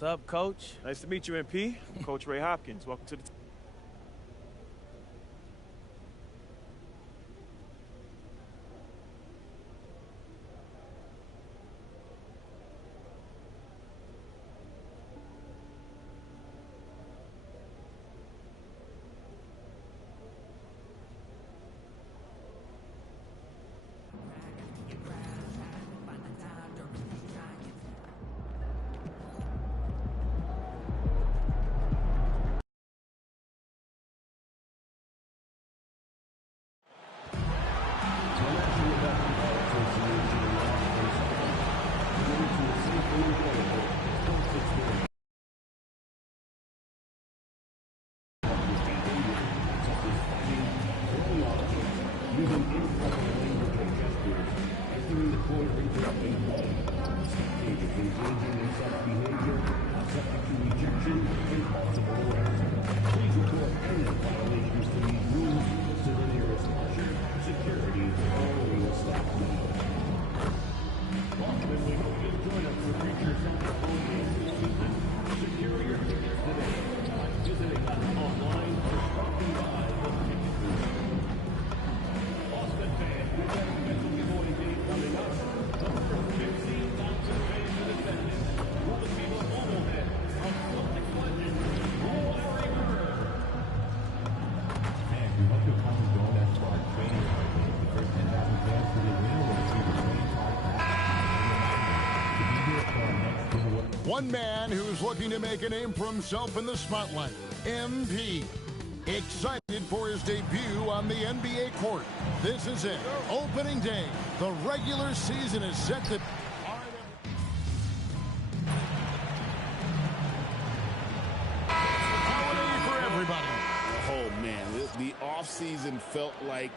What's up, Coach? Nice to meet you, MP. Coach Ray Hopkins. Welcome to the team. One man who's looking to make a name for himself in the spotlight, MP. Excited for his debut on the NBA court. This is it. Opening day. The regular season is set to... holiday for everybody. Oh, man. The offseason felt like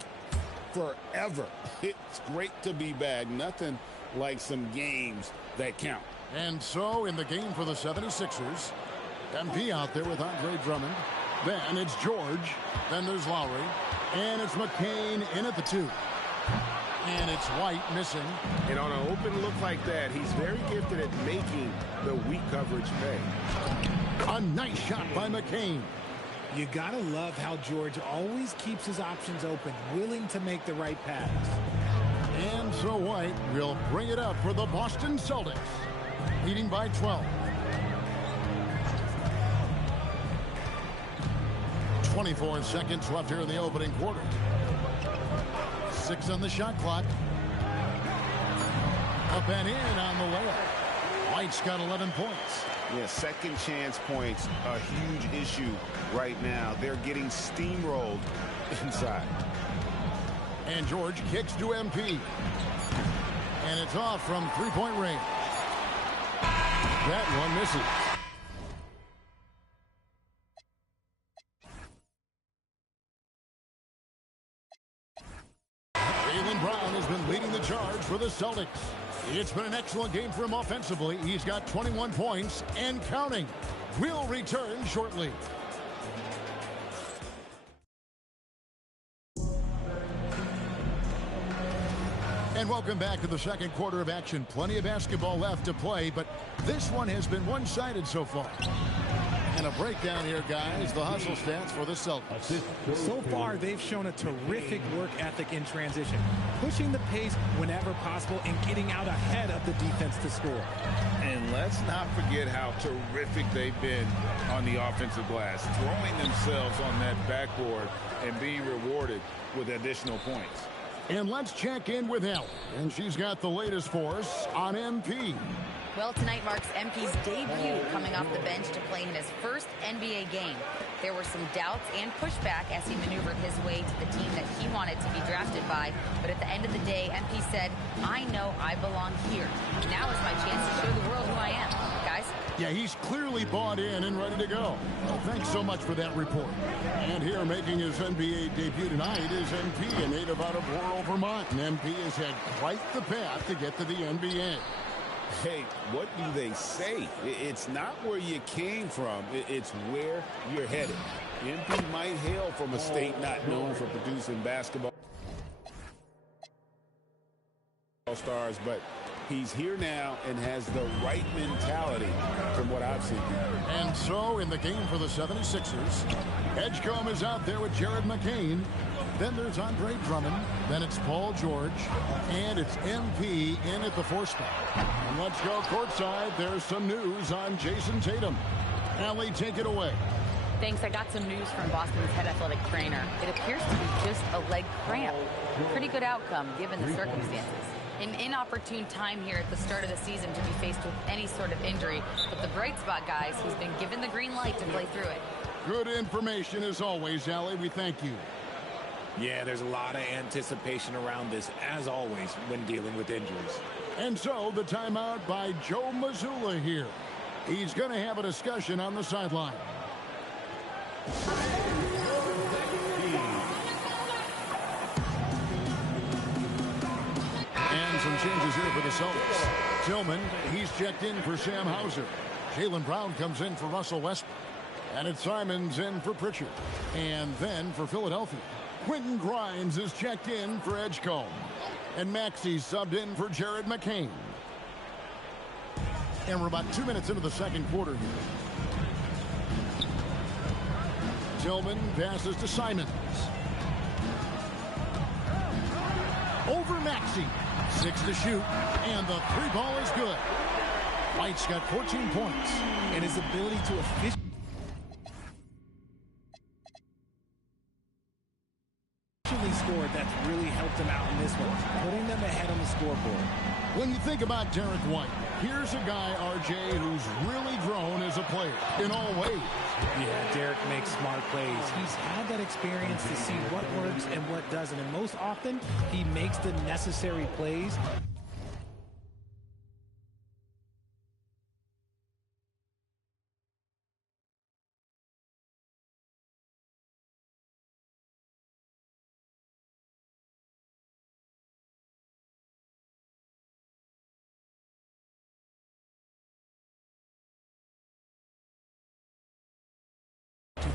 forever. It's great to be back. Nothing like some games that count. And so, in the game for the 76ers, MP out there with Andre Drummond. Then it's George. Then there's Lowry. And it's McCain in at the 2. And it's White missing. And on an open look like that, he's very gifted at making the weak coverage pay. A nice shot by McCain. You gotta love how George always keeps his options open, willing to make the right pass. And so White will bring it up for the Boston Celtics, leading by 12. 24 seconds left here in the opening quarter. 6 on the shot clock. Up and in on the layup. White's got 11 points. Yeah, second chance points, a huge issue right now. They're getting steamrolled inside. And George kicks to MP. And it's off from three-point range. That one misses. Jaylen Brown has been leading the charge for the Celtics. It's been an excellent game for him offensively. He's got 21 points and counting. We'll return shortly. And welcome back to the second quarter of action. Plenty of basketball left to play, but this one has been one-sided so far. And a breakdown here, guys. The hustle stats for the Celtics. So far, they've shown a terrific work ethic in transition, pushing the pace whenever possible and getting out ahead of the defense to score. And let's not forget how terrific they've been on the offensive glass, throwing themselves on that backboard and being rewarded with additional points. And let's check in with Helen. And she's got the latest for us on MP. Well, tonight marks MP's debut coming off the bench to play in his first NBA game. There were some doubts and pushback as he maneuvered his way to the team that he wanted to be drafted by. But at the end of the day, MP said, I know I belong here. Now is my chance to show the world who I am. Guys? Yeah, he's clearly bought in and ready to go. Well, thanks so much for that report. And here making his NBA debut tonight is MP, a native out of rural Vermont. And MP has had quite the path to get to the NBA. Hey, what do they say? It's not where you came from. It's where you're headed. MP might hail from a state not known for producing basketball stars, but He's here now and has the right mentality from what I've seen. And so in the game for the 76ers, Edgecombe is out there with Jared McCain. Then there's Andre Drummond. Then it's Paul George. And it's MP in at the 4 spot. And let's go courtside. There's some news on Jason Tatum. Allie, take it away. Thanks. I got some news from Boston's head athletic trainer. It appears to be just a leg cramp. Pretty good outcome given the circumstances. An inopportune time here at the start of the season to be faced with any sort of injury. But the bright spot, guys, he's been given the green light to play through it. Good information as always, Allie. We thank you. Yeah, there's a lot of anticipation around this, as always, when dealing with injuries. And so the timeout by Joe Mazzulla here. He's going to have a discussion on the sideline. And some changes here for the Celtics. Tillman, he's checked in for Sam Hauser. Jaylen Brown comes in for Russell Westbrook. And it's Simons in for Pritchard. And then for Philadelphia, Quentin Grimes is checked in for Edgecombe. And Maxey subbed in for Jared McCain. And we're about 2 minutes into the second quarter here. Tillman passes to Simons. Over Maxey. 6 to shoot. And the 3 ball is good. White's got 14 points. And his ability to efficiently scored, that's really helped him out in this one, putting them ahead on the scoreboard. When you think about Derek White, here's a guy, RJ, who's really grown as a player in all ways. Yeah, Derek makes smart plays. He's had that experience to see what works and what doesn't, and most often he makes the necessary plays.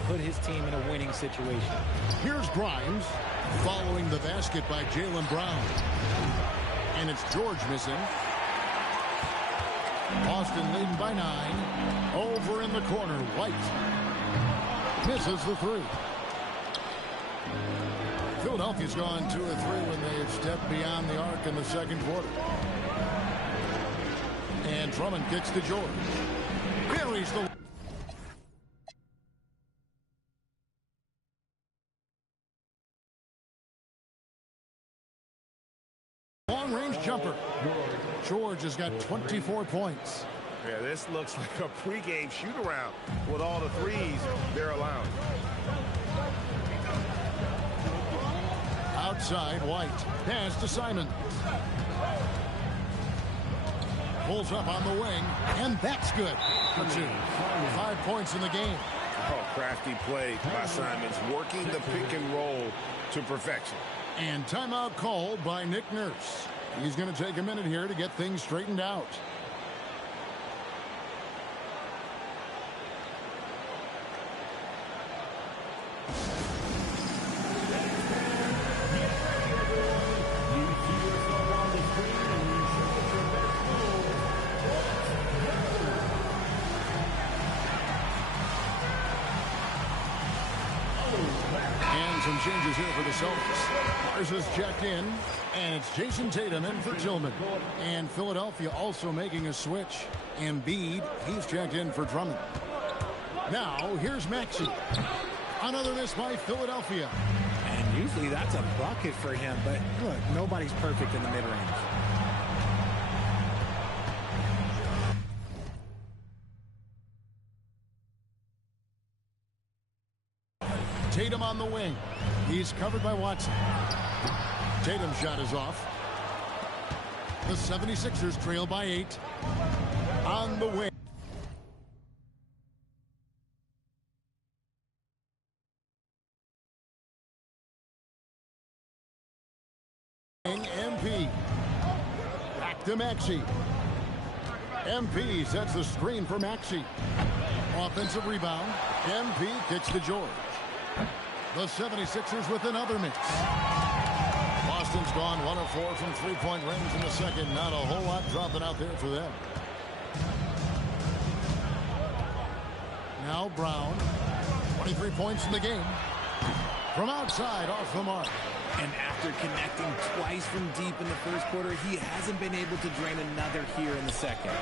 Put his team in a winning situation. Here's Grimes following the basket by Jaylen Brown. And it's George missing. Boston leading by 9. Over in the corner, White misses the 3. Philadelphia's gone 2 of 3 when they've stepped beyond the arc in the second quarter. And Drummond kicks to George. Buries the long-range jumper. George has got 24 points. Yeah, this looks like a pregame shoot-around with all the threes they're allowing. Outside, White. Pass to Simons. Pulls up on the wing, and that's good for 2. 5 points in the game. Oh, crafty play by Simons, working the pick and roll to perfection. And timeout called by Nick Nurse. He's going to take a minute here to get things straightened out. Some changes here for the Celtics. Mars is checked in, and it's Jason Tatum in for Tillman. And Philadelphia also making a switch. Embiid, he's checked in for Drummond. Now, here's Maxey. Another miss by Philadelphia. And usually that's a bucket for him, but look, nobody's perfect in the mid-range. Tatum on the wing. He's covered by Watson. Tatum's shot is off. The 76ers trail by 8. On the wing. MP. Back to Maxey. MP sets the screen for Maxey. Offensive rebound. MP kicks to George. The 76ers with another miss. Boston's gone 1 of 4 from three-point range in the second. Not a whole lot dropping out there for them. Now Brown, 23 points in the game. From outside, off the mark. And after connecting twice from deep in the first quarter, he hasn't been able to drain another here in the second.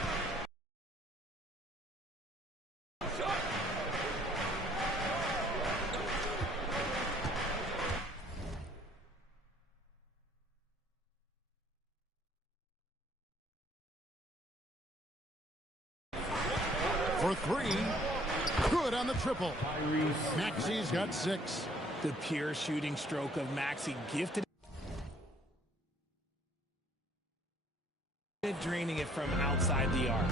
For three, good on the triple. Maxey's got 6. The pure shooting stroke of Maxey gifted, draining it from outside the arc.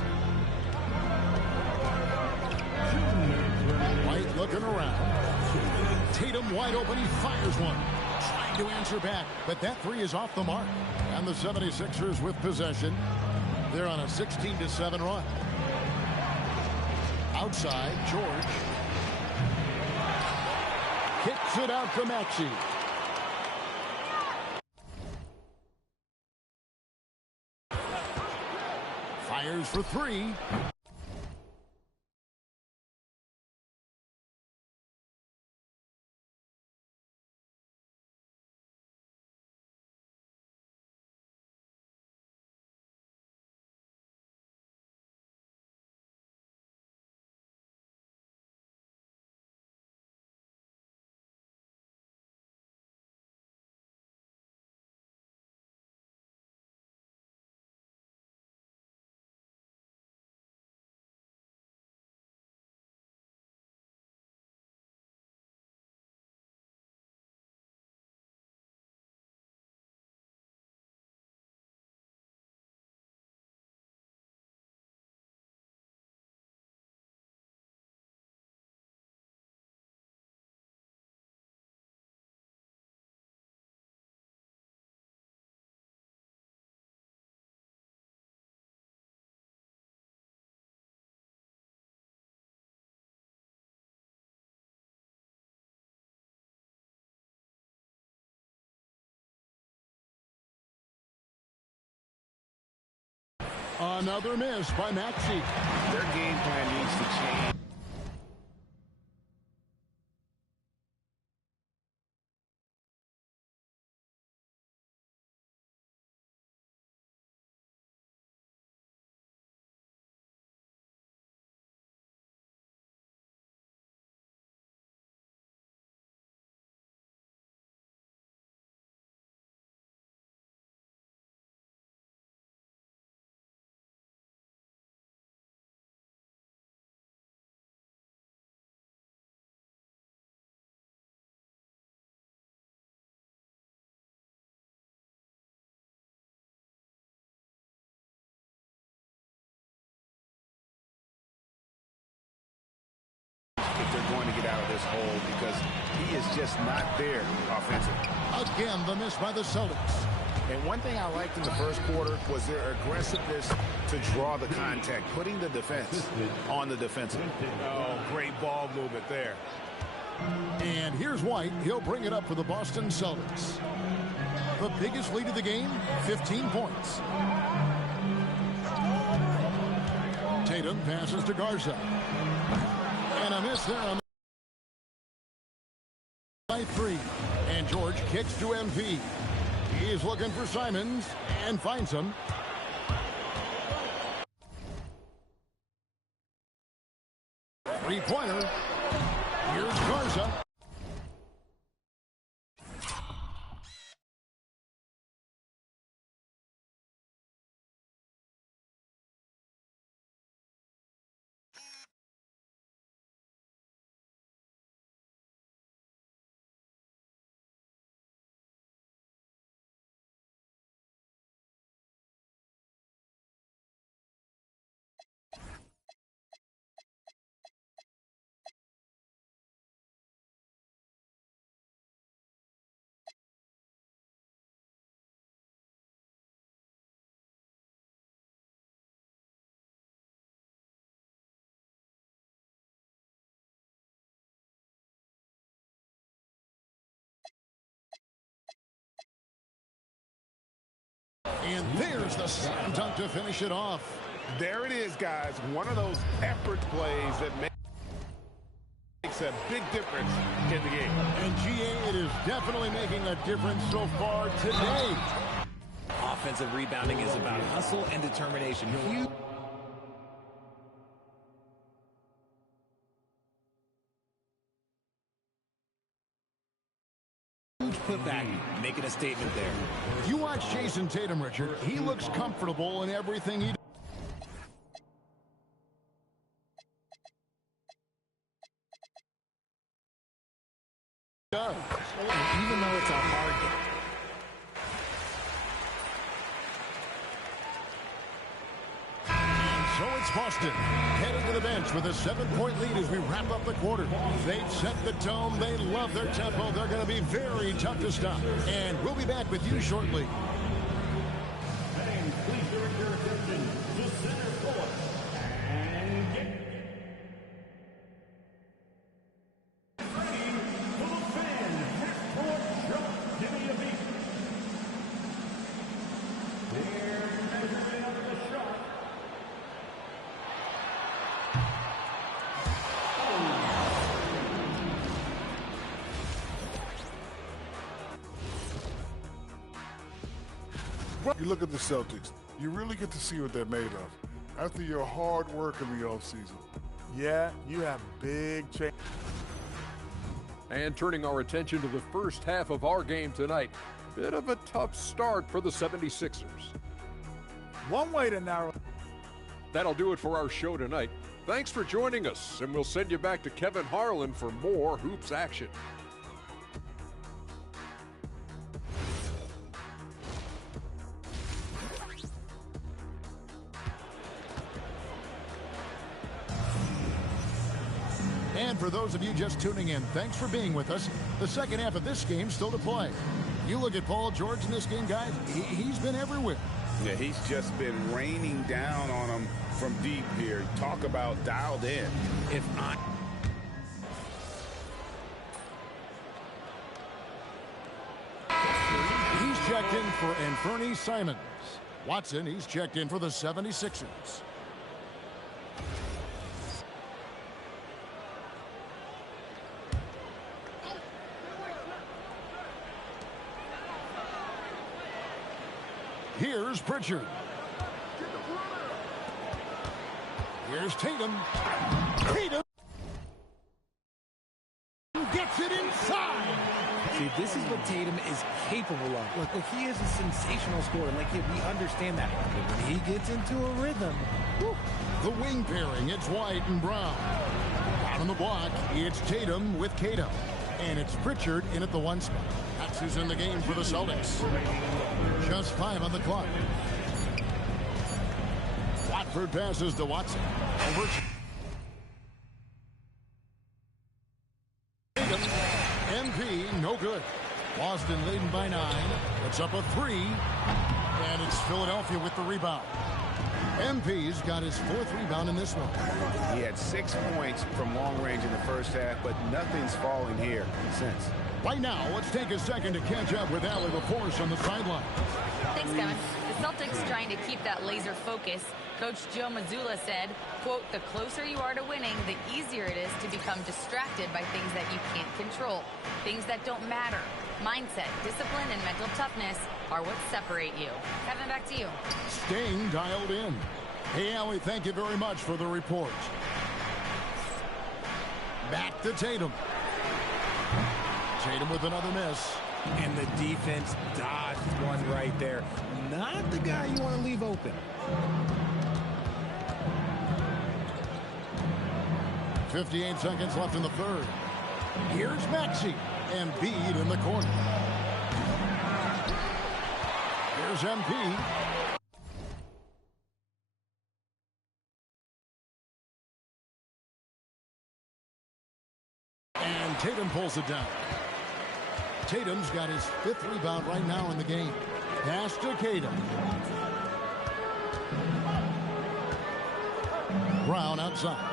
White looking around. Tatum wide open. He fires one. Trying to answer back, but that three is off the mark. And the 76ers with possession. They're on a 16-7 run. Outside, George. Kicks it out to Maxey. Fires for three. Another miss by Maxey. Their game plan needs to change. If they're going to get out of this hole, because he is just not there offensively. Again, the miss by the Celtics. And one thing I liked in the first quarter was their aggressiveness to draw the contact, putting the defense on the defensive. Oh, great ball movement there. And here's White. He'll bring it up for the Boston Celtics. The biggest lead of the game, 15 points. Tatum passes to Garza. And a miss there on by 3. And George kicks to MP. He's looking for Simons and finds him. Three-pointer. Here's Garza. And there's the slam dunk to finish it off. There it is, guys. One of those effort plays that makes a big difference in the game. And GA, it is definitely making a difference so far today. Offensive rebounding is about hustle and determination. Huge putback, making a statement there. You watch Jason Tatum, Richard. He looks comfortable in everything he does. Even though it's a hard game. And so it's Boston heading to the bench with a 7-point lead as we wrap up the quarter. They've set the tone. They love their tempo. They're going to be very tough to stop. And we'll be back with you shortly. Please direct your attention to center court and get ready for the fan half-court shot. Give me a beat. Their measurement of the shot. You look at the Celtics, you really get to see what they're made of. After your hard work in the offseason. Yeah, you have big change. And turning our attention to the first half of our game tonight, bit of a tough start for the 76ers. One way to narrow. That'll do it for our show tonight. Thanks for joining us, and we'll send you back to Kevin Harlan for more hoops action. And for those of you just tuning in, thanks for being with us. The second half of this game still to play. You look at Paul George in this game, guys, he's been everywhere. Yeah, he's just been raining down on them from deep here. Talk about dialed in. If I... He's checked in for Anthony Simons. Watson, he's checked in for the 76ers. Here's Pritchard. Here's Tatum. Tatum gets it inside. See, this is what Tatum is capable of. Look, he is a sensational scorer. Like, we understand that. But when he gets into a rhythm, whew. The wing pairing, it's White and Brown. Out on the block, it's Tatum with Cato. And it's Pritchard in at the 1 spot. That's who's in the game for the Celtics. Just 5 on the clock. Watford passes to Watson. Over. MP, no good. Boston leading by 9. It's up a 3. And it's Philadelphia with the rebound. MP's got his 4th rebound in this one. He had 6 points from long range in the first half, but nothing's falling here since. Right now, let's take a second to catch up with Allie LaForce on the sideline. Thanks, Kevin. The Celtics trying to keep that laser focus. Coach Joe Mazzulla said, quote, the closer you are to winning, the easier it is to become distracted by things that you can't control, things that don't matter. Mindset, discipline, and mental toughness are what separate you. Kevin, back to you. Staying dialed in. Hey, Allie, thank you very much for the report. Back to Tatum. Tatum with another miss. And the defense dodged one right there. Not the guy you want to leave open. .58 seconds left in the third. Here's Maxey. Embiid in the corner. Here's MP. And Tatum pulls it down. Tatum's got his 5th rebound right now in the game. Pass to Tatum. Brown outside.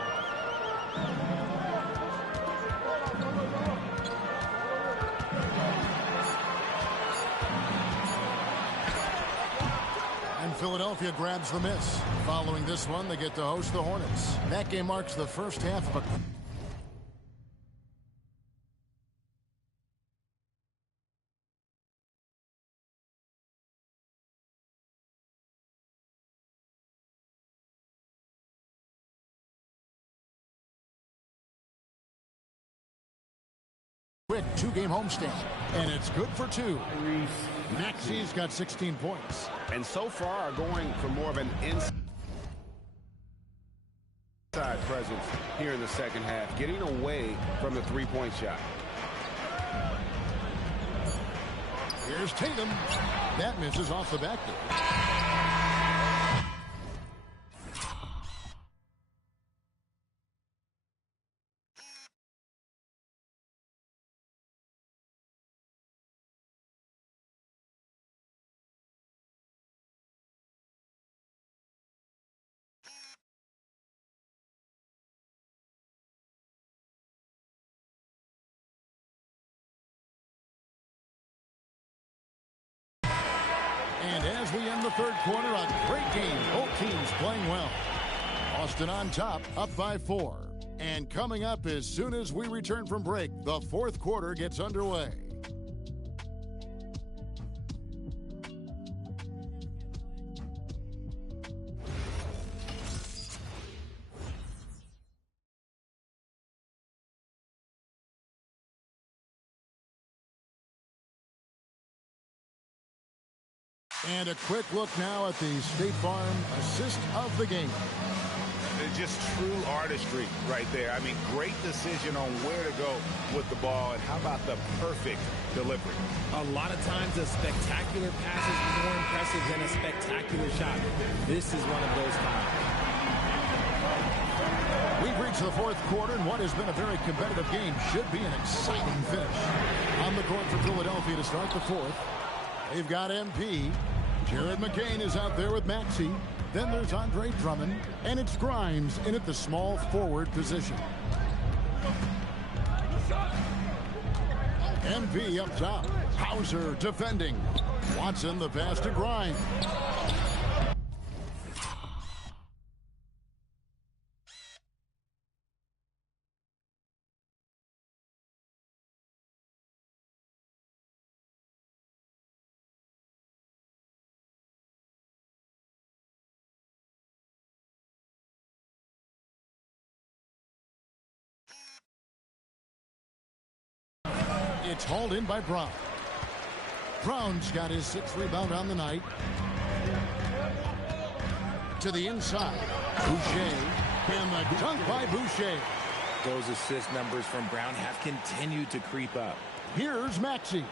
And Philadelphia grabs the miss. Following this one, they get to host the Hornets. That game marks the first half of a quick two-game homestand. And it's good for two. Maxey's got 16 points. And so far going for more of an inside presence here in the second half, getting away from the three-point shot. Here's Tatum. That misses off the backboard. And as we end the third quarter, a great game. Both teams playing well. Austin on top, up by 4. And coming up as soon as we return from break, the fourth quarter gets underway. And a quick look now at the State Farm assist of the game. It's just true artistry right there. I mean, great decision on where to go with the ball, and how about the perfect delivery? A lot of times a spectacular pass is more impressive than a spectacular shot. This is one of those times. We've reached the fourth quarter, and what has been a very competitive game should be an exciting finish. On the court for Philadelphia to start the fourth, they've got MP. Jared McCain is out there with Maxey. Then there's Andre Drummond, and it's Grimes in at the small forward position. MP up top. Hauser defending. Watson the pass to Grimes. It's hauled in by Brown. Brown's got his 6th rebound on the night. To the inside. Boucher. And the dunk by Boucher. Those assist numbers from Brown have continued to creep up. Here's Maxey.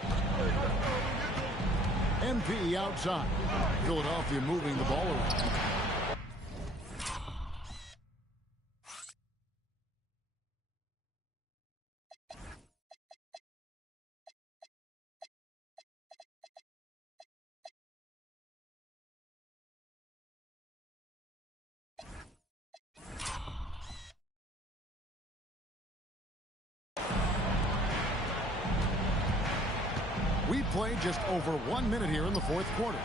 MP outside. Philadelphia moving the ball around. We played just over 1 minute here in the fourth quarter.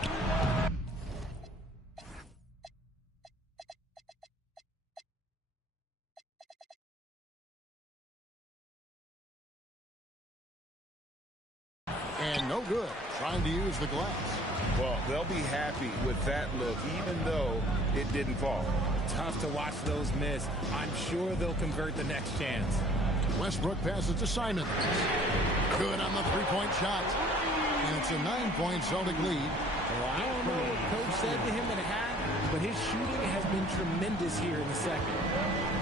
And no good. Trying to use the glass. Well, they'll be happy with that look, even though it didn't fall. Tough to watch those miss. I'm sure they'll convert the next chance. Westbrook passes to Simon. Good on the three-point shot. And it's a 9-point Celtic lead. Well, I don't know what Coach said to him at half, but his shooting has been tremendous here in the second.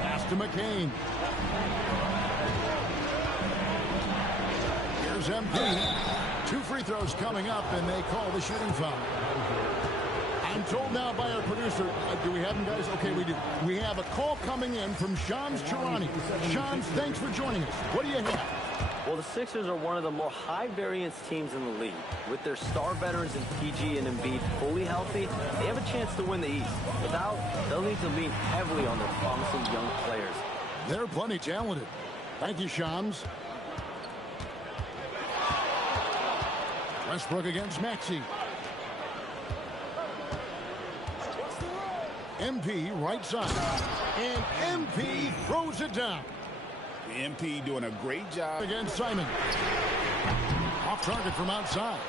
Pass to McCain. Here's MP. 2 free throws coming up, and they call the shooting foul. I'm told now by our producer, do we have him, guys? Okay, we do. We have a call coming in from Shams Charania. Shams, thanks for joining us. What do you have? Well, the Sixers are one of the more high-variance teams in the league. With their star veterans in PG and Embiid fully healthy, they have a chance to win the East. Without, they'll need to lean heavily on their promising young players. They're plenty talented. Thank you, Shams. Westbrook against Maxey. MP right side. And MP throws it down. MP doing a great job Against Simon. Off target from outside.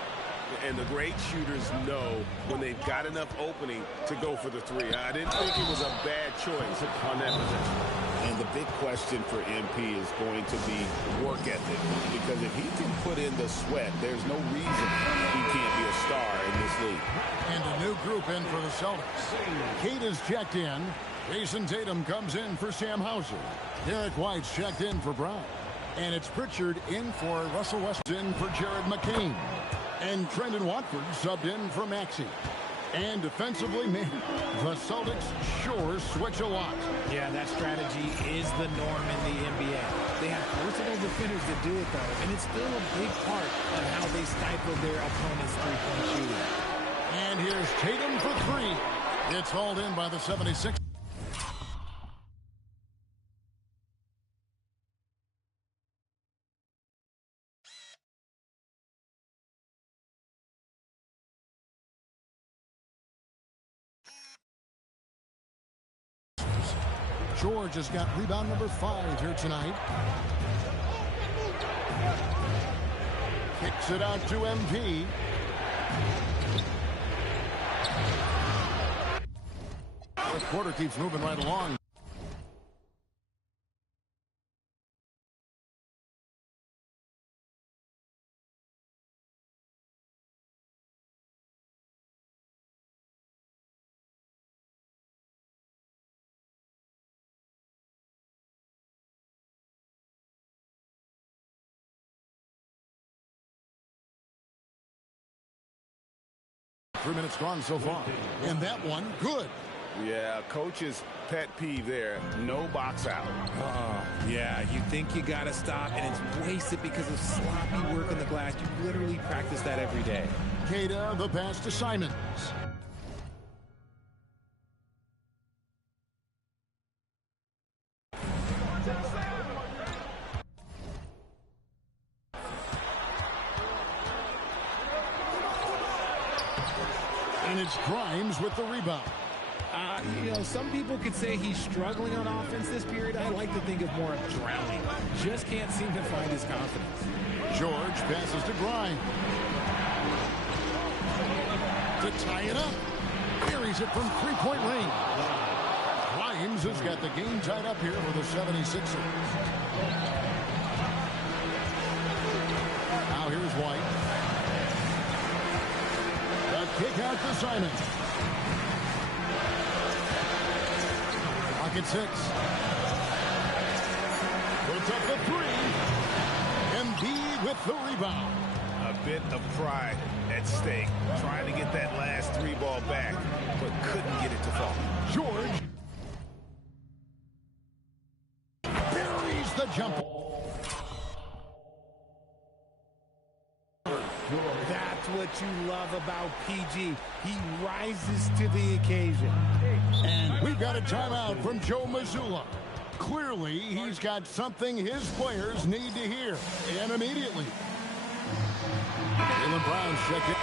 And the great shooters know when they've got enough opening to go for the three. I didn't think it was a bad choice on that possession. And the big question for MP is going to be work ethic. Because if he can put in the sweat, there's no reason he can't be a star in this league. And a new group in for the Celtics. Kate is checked in. Jason Tatum comes in for Sam Hauser. Derek White's checked in for Brown. And it's Pritchard in for Russell Westbrook, in for Jared McCain. And Trendon Watford subbed in for Maxey. And defensively, man, the Celtics sure switch a lot. Yeah, that strategy is the norm in the NBA. They have versatile defenders to do it, though, and it's still a big part of how they stifle their opponent's three-point shooting. And here's Tatum for three. It's hauled in by the 76ers. George has got rebound number 5 here tonight. Kicks it out to MP. Fourth quarter keeps moving right along. Three minutes gone so far. And that one, good. Yeah, coach's pet peeve there. No box out. Yeah, you think you got to stop, and it's wasted because of sloppy work on the glass. You literally practice that every day. Queta, the pass to Simons. And it's Grimes with the rebound. You know, some people could say he's struggling on offense this period. I like to think of more of drowning. Just can't seem to find his confidence. George passes to Grimes. To tie it up. Carries it from three-point range. Grimes has got the game tied up here for the 76ers. Now here's White. The kick out to Simon. Pocket 6. Puts up the three. Embiid with the rebound. A bit of pride at stake. Trying to get that last three ball back, but couldn't get it to fall. George buries the jump. That's what you love about PG. He rises to the occasion. And we've got a timeout from Joe Mazzulla. Clearly, he's got something his players need to hear, and immediately. Jaylen Brown's checked in.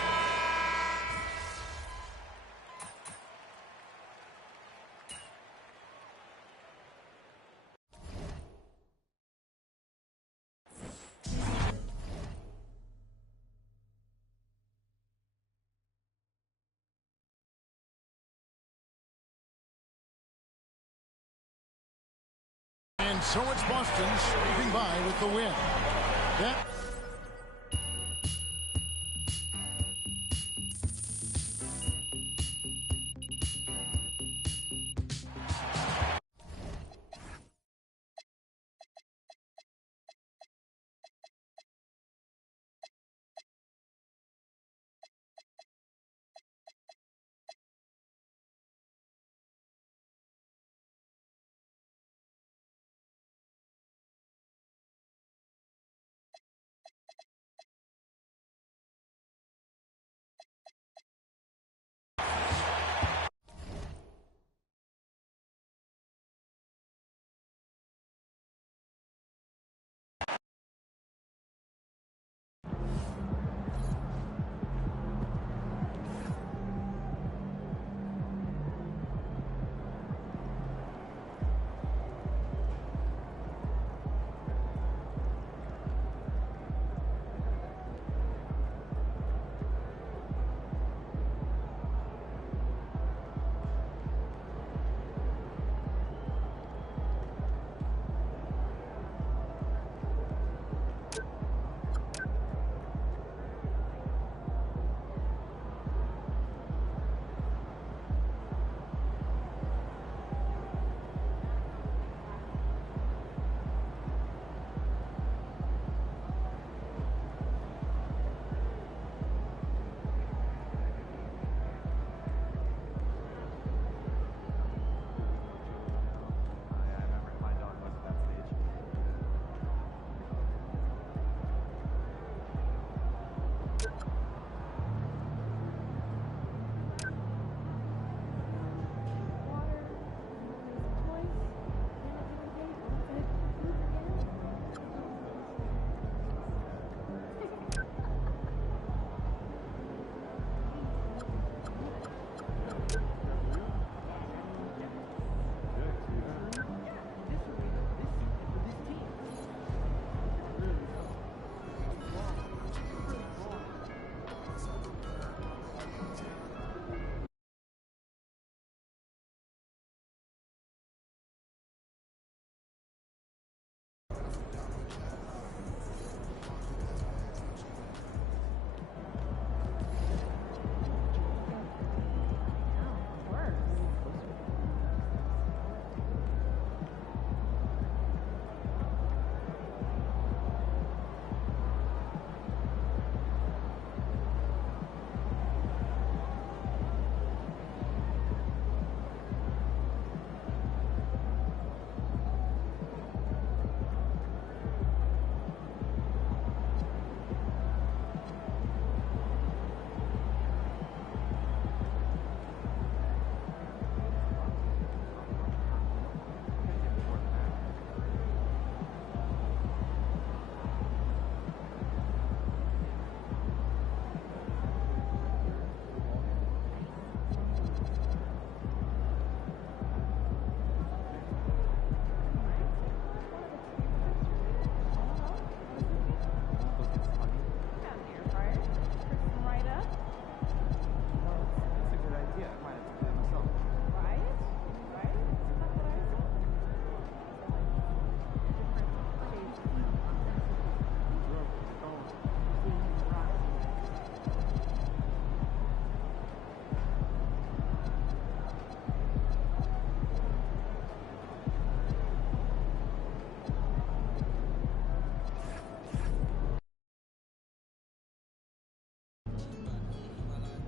And so it's Boston scraping by with the win. That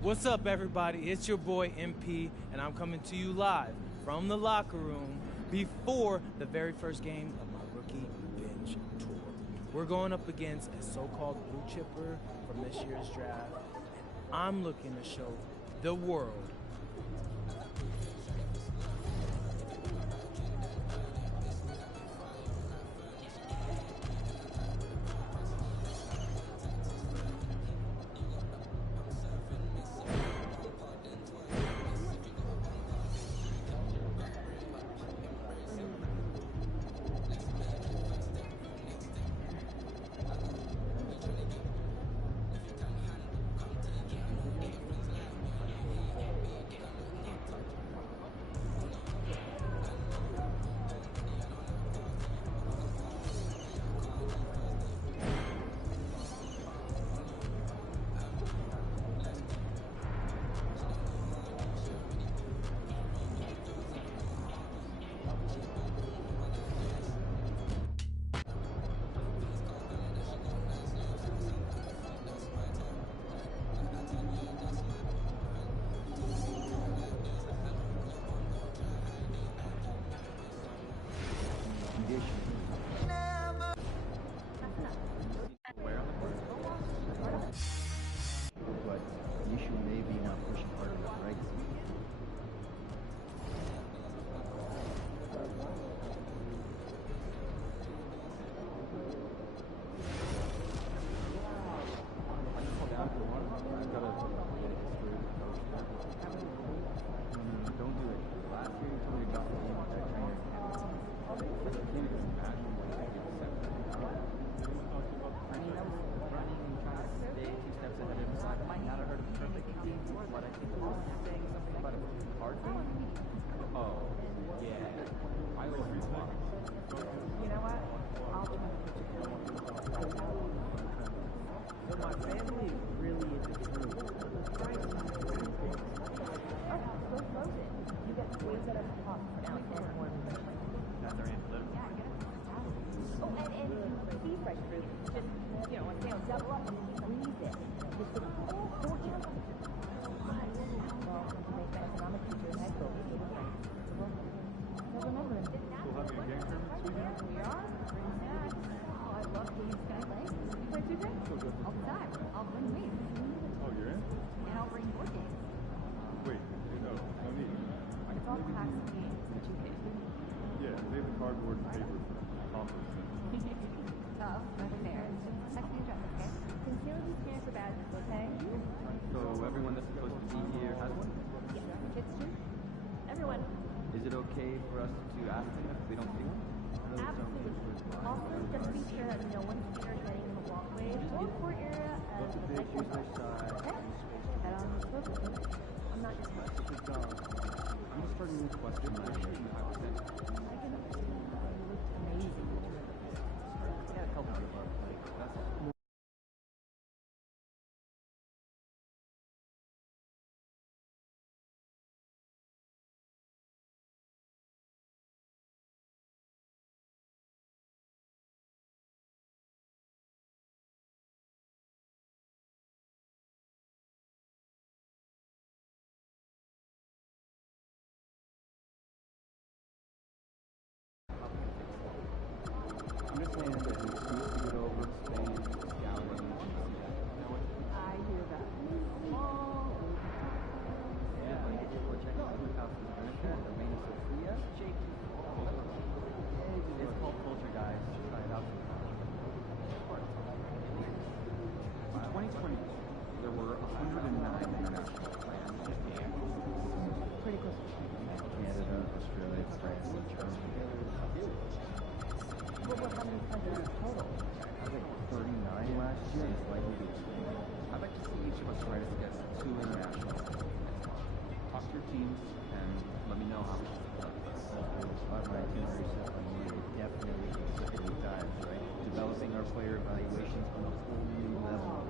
What's up, everybody? It's your boy MP, and I'm coming to you live from the locker room before the very first game of my rookie binge tour. We're going up against a so-called blue chipper from this year's draft, and I'm looking to show the world but the issue may be not pushing harder with rights. Don't do it. Last year you told me about the game with that trainer. I can't even imagine what it I mean, I was running and trying to stay 2 steps ahead of him, so I might not have heard it perfectly, but I think I was saying something about a hard thing. Oh, yeah. I always respond. You know what? I'll try to put you on. So my family is really into fruit. You get way better pop now. That's our answer. Oh, and see fresh fruit. Just, you know, double up and squeeze it. It's a whole fortune. Well, make my economic teacher in high school. Never remember him. We'll have a game tournament this weekend? We are. Bring snacks. Oh, I love games. Can I play? You play too, Greg? All the time. I'll bring wings. Oh, you're in? And I'll bring board games. Wait, no need. It's all packs of games that you pick. Yeah, save the cardboard and paper for conference. Tough, but fair. Text me address, okay? Conceal these scans for badges, okay? So everyone that's supposed to be here has one? Yeah, it's true. Everyone. Is it okay for us to ask them if we don't see one? Absolutely. Also, just be sure that no one's getting in the walkway or court area as the use their side. Okay? Head on the swivel. I'm not just I'm just starting with a question. I'm sure you have to say. I can understand. You look amazing. Yeah, help me with that's more. I'm just saying that there's an excuse to get over Spain, Gallery, I hear that. Small. yeah, we're checking out House of Dominica, the Reina Sofia. It's called Culture, guys. Try it out. In 2020, there were 109 international plans. Pretty close. Canada, Australia, France, and Germany. How many countries total? I was like 39 last year, and it's likely to expand. I'd like to see each of us try to get 2 international. Talk to your teams and let me know how we should play. My itinerary set by me is definitely a deep dive, right? Developing our player evaluations on a whole new level.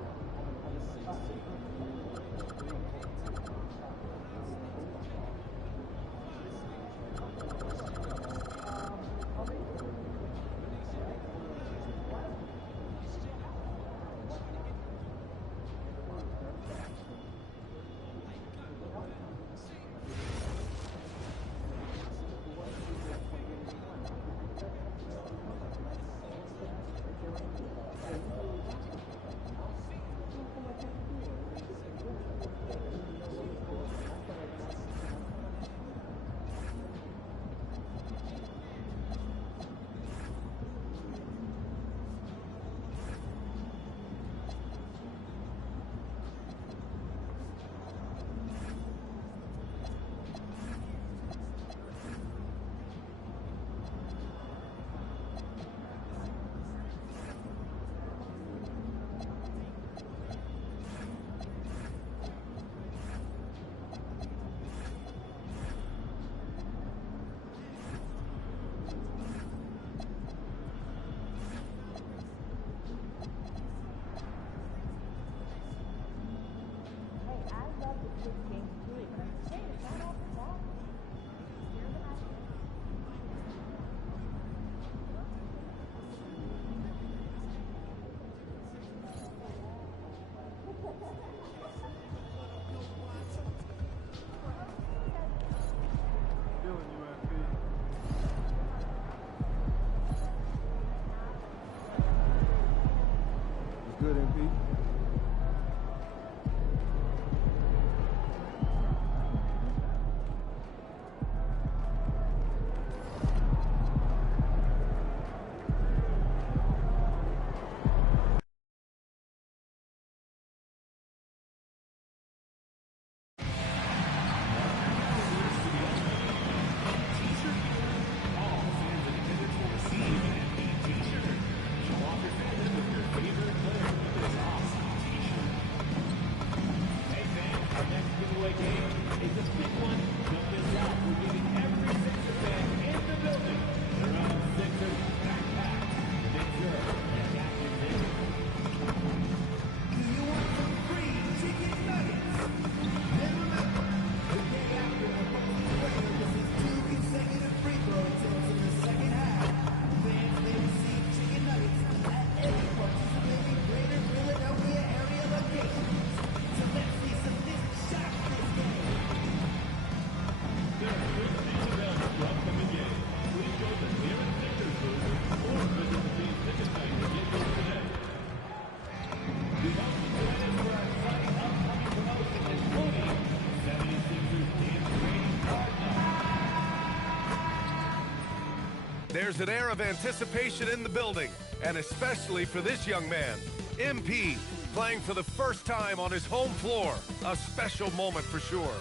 There's an air of anticipation in the building, and especially for this young man, MP, playing for the first time on his home floor. A special moment for sure.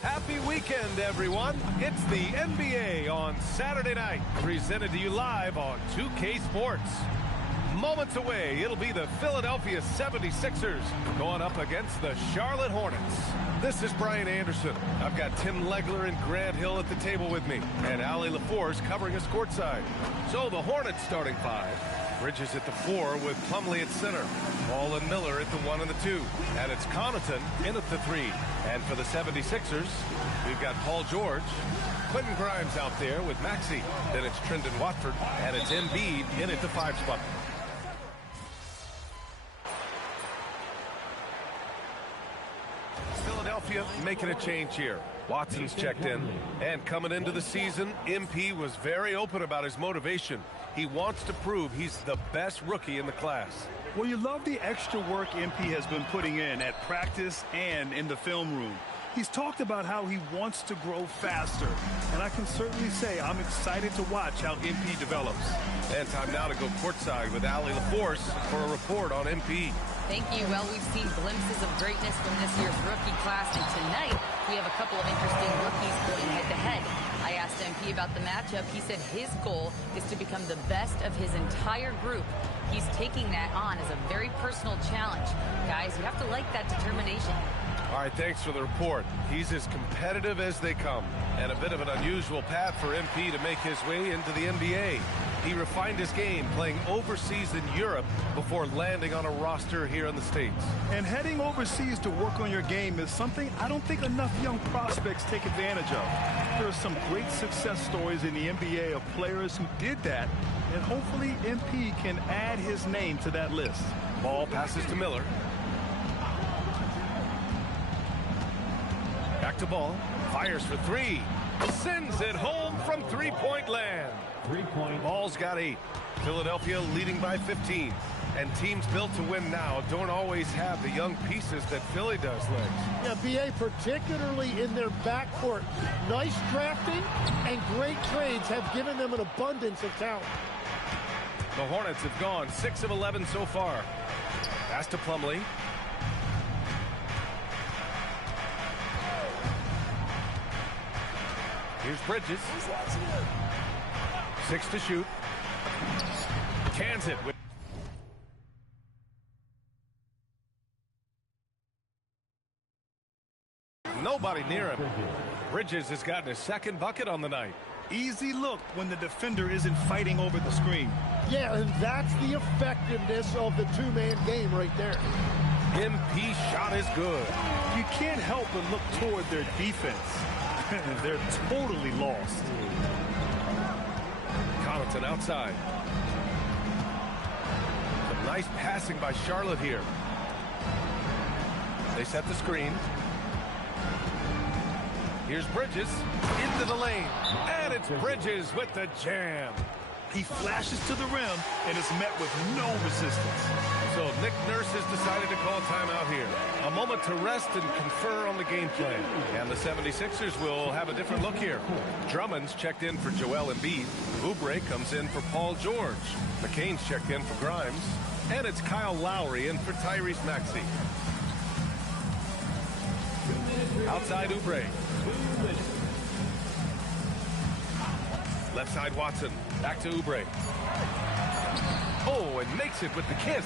Happy weekend, everyone. It's the NBA on Saturday night, presented to you live on 2K Sports. Moments away, it'll be the Philadelphia 76ers going up against the Charlotte Hornets. This is Brian Anderson. I've got Tim Legler and Grant Hill at the table with me, and Ali LaForce covering us courtside. So the Hornets starting five. Bridges at the 4 with Plumlee at center. Ball and Miller at the 1 and the 2. And it's Connaughton in at the 3. And for the 76ers, we've got Paul George. Quentin Grimes out there with Maxey. Then it's Trendon Watford. And it's Embiid in at the 5 spot. Philadelphia making a change here. Watson's checked in. And coming into the season, MP was very open about his motivation. He wants to prove he's the best rookie in the class. Well, you love the extra work MP has been putting in at practice and in the film room. He's talked about how he wants to grow faster, and I can certainly say I'm excited to watch how MP develops. And time now to go courtside with Ali LaForce for a report on MP. Thank you. Well, we've seen glimpses of greatness from this year's rookie class, and tonight we have a couple of interesting rookies going head-to-head. I asked MP about the matchup. He said his goal is to become the best of his entire group. He's taking that on as a very personal challenge. Guys, you have to like that determination. All right, thanks for the report. He's as competitive as they come, and a bit of an unusual path for MP to make his way into the NBA. He refined his game playing overseas in Europe before landing on a roster here in the States. And heading overseas to work on your game is something I don't think enough young prospects take advantage of. There are some great success stories in the NBA of players who did that, and hopefully MP can add his name to that list. Ball passes to Miller. Back to Ball. Fires for 3. Sends it home from three-point land. Ball's got 8. Philadelphia leading by 15. And teams built to win now don't always have the young pieces that Philly does, Legs. Yeah, BA, particularly in their backcourt. Nice drafting and great trades have given them an abundance of talent. The Hornets have gone 6 of 11 so far. Pass to Plumlee. Here's Bridges. 6 to shoot. Cans it with nobody near him. Bridges has gotten his second bucket on the night. Easy look when the defender isn't fighting over the screen. Yeah, and that's the effectiveness of the two-man game right there. MP shot is good. You can't help but look toward their defense. They're totally lost. Connaughton outside. Some nice passing by Charlotte here. They set the screen. Here's Bridges into the lane. And it's Bridges with the jam. He flashes to the rim and is met with no resistance. So Nick Nurse has decided to call timeout here. A moment to rest and confer on the game plan. And the 76ers will have a different look here. Drummond's checked in for Joel Embiid. Oubre comes in for Paul George. McCain's checked in for Grimes. And it's Kyle Lowry in for Tyrese Maxey. Outside Oubre. Left side Watson. Back to Oubre. Oh, and makes it with the kiss.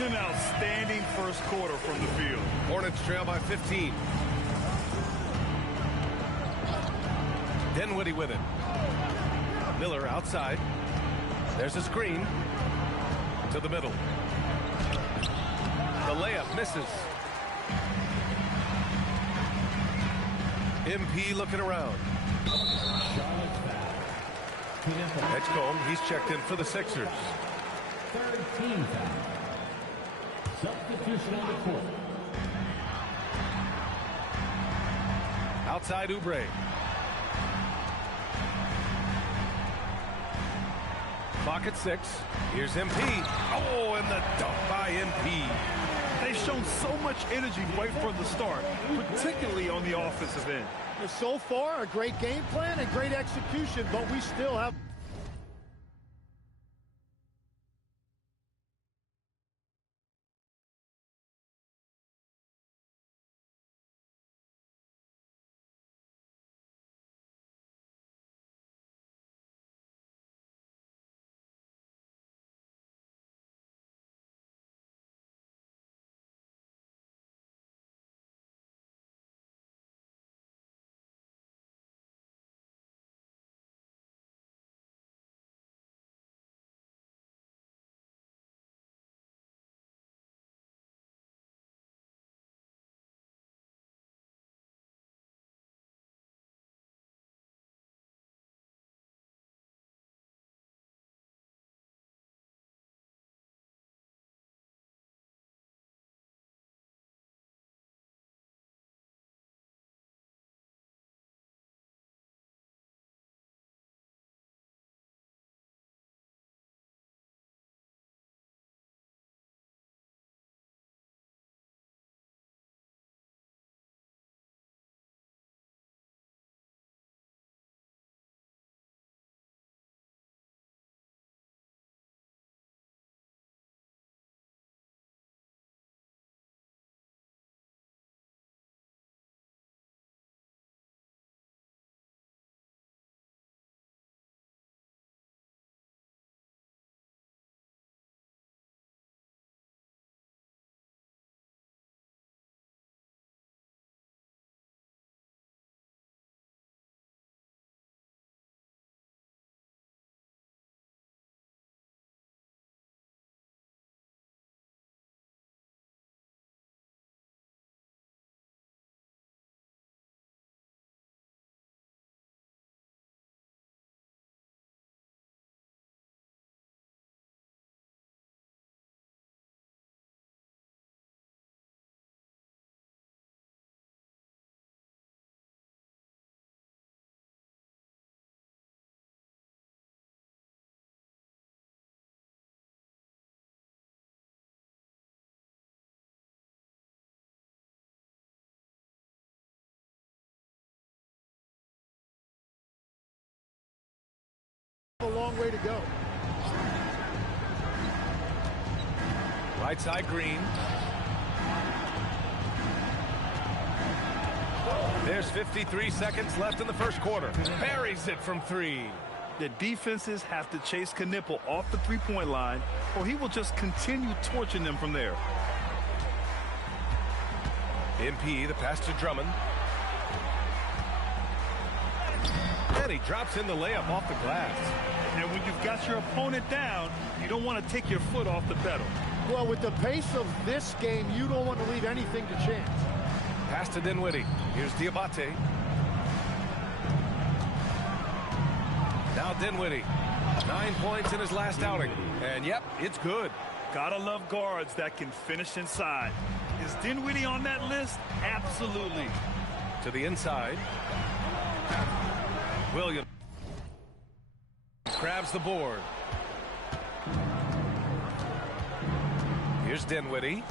An outstanding first quarter from the field. Hornets trail by 15. Dinwiddie with it. Miller outside. There's a screen. To the middle. The layup misses. MP looking around. Edgecombe, he's checked in for the Sixers. Third team foul. Substitution on the court. Outside Oubre. Clock at 6. Here's MP. Oh, and the dunk by MP. They've shown so much energy right from the start, particularly on the offensive end. So far, a great game plan and great execution, but we still have... to go. Right side, Green. There's 53 seconds left in the first quarter. Buries it from 3. The defenses have to chase Knipple off the three-point line, or he will just continue torching them from there. MP, the pass to Drummond. And he drops in the layup off the glass. And when you've got your opponent down, you don't want to take your foot off the pedal. Well, with the pace of this game, you don't want to leave anything to chance. Pass to Dinwiddie. Here's Diabate. Now Dinwiddie. 9 points in his last outing. And yep, it's good. Gotta love guards that can finish inside. Is Dinwiddie on that list? Absolutely. To the inside. Williams grabs the board. Here's Dinwiddie.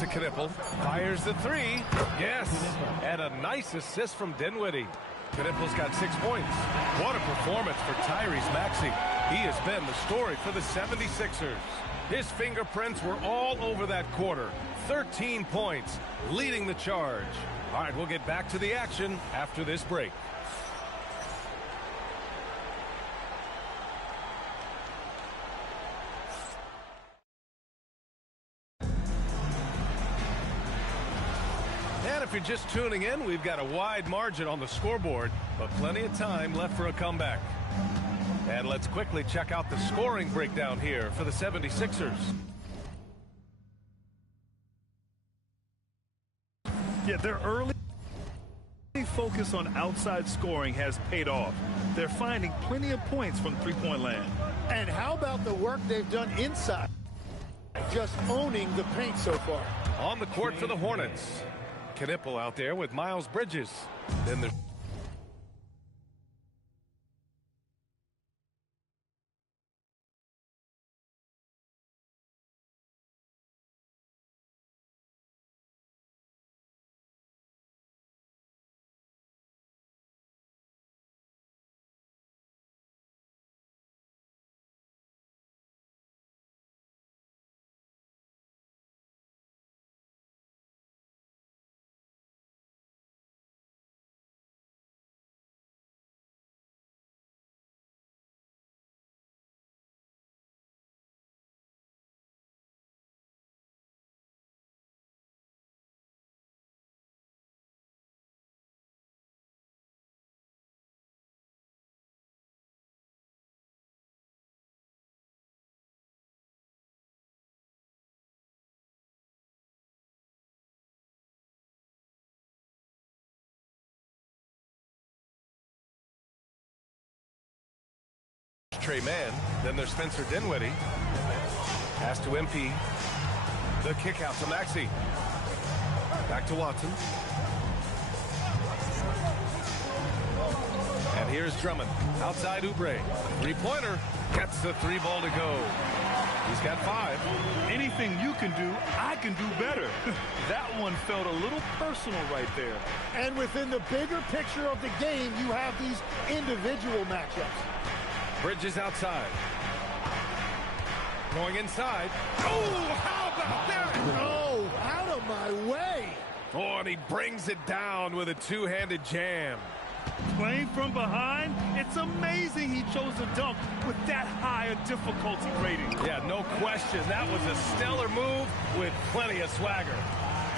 to Knipple. Fires the three. Yes. And a nice assist from Dinwiddie. Knipple's got 6 points. What a performance for Tyrese Maxey. He has been the story for the 76ers. His fingerprints were all over that quarter. 13 points, leading the charge. All right, we'll get back to the action after this break. And if you're just tuning in, we've got a wide margin on the scoreboard, but plenty of time left for a comeback. And let's quickly check out the scoring breakdown here for the 76ers. Yeah, their early focus on outside scoring has paid off. They're finding plenty of points from three-point land. And how about the work they've done inside? Just owning the paint so far. On the court for the Hornets. Knipple out there with Miles Bridges. Then there's Trey Mann. Then there's Spencer Dinwiddie. Pass to MP. The kick out to Maxey. Back to Watson. And here's Drummond. Outside Oubre. Three-pointer. Gets the three ball to go. He's got 5. Anything you can do, I can do better. That one felt a little personal right there. And within the bigger picture of the game, you have these individual matchups. Bridges outside. Going inside. Oh, how about that? Oh, out of my way. Oh, and he brings it down with a two-handed jam. Playing from behind, it's amazing he chose to dunk with that high a difficulty rating. Yeah, no question. That was a stellar move with plenty of swagger.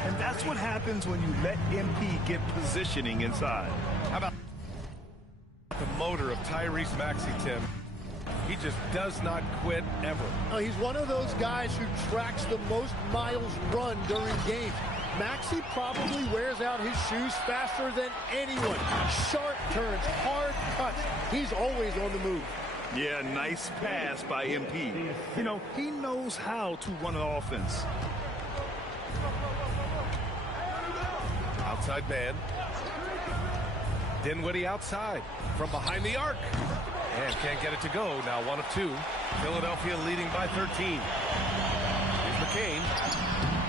And that's what happens when you let MP get positioning inside. How about the motor of Tyrese Maxey, Tim? He just does not quit ever. He's one of those guys who tracks the most miles run during games. Maxey probably wears out his shoes faster than anyone. Sharp turns, hard cuts. He's always on the move. Yeah, nice pass by MP. You know, he knows how to run an offense. Outside man. Dinwiddie outside from behind the arc. And can't get it to go. Now 1 of 2. Philadelphia leading by 13. Here's McCain.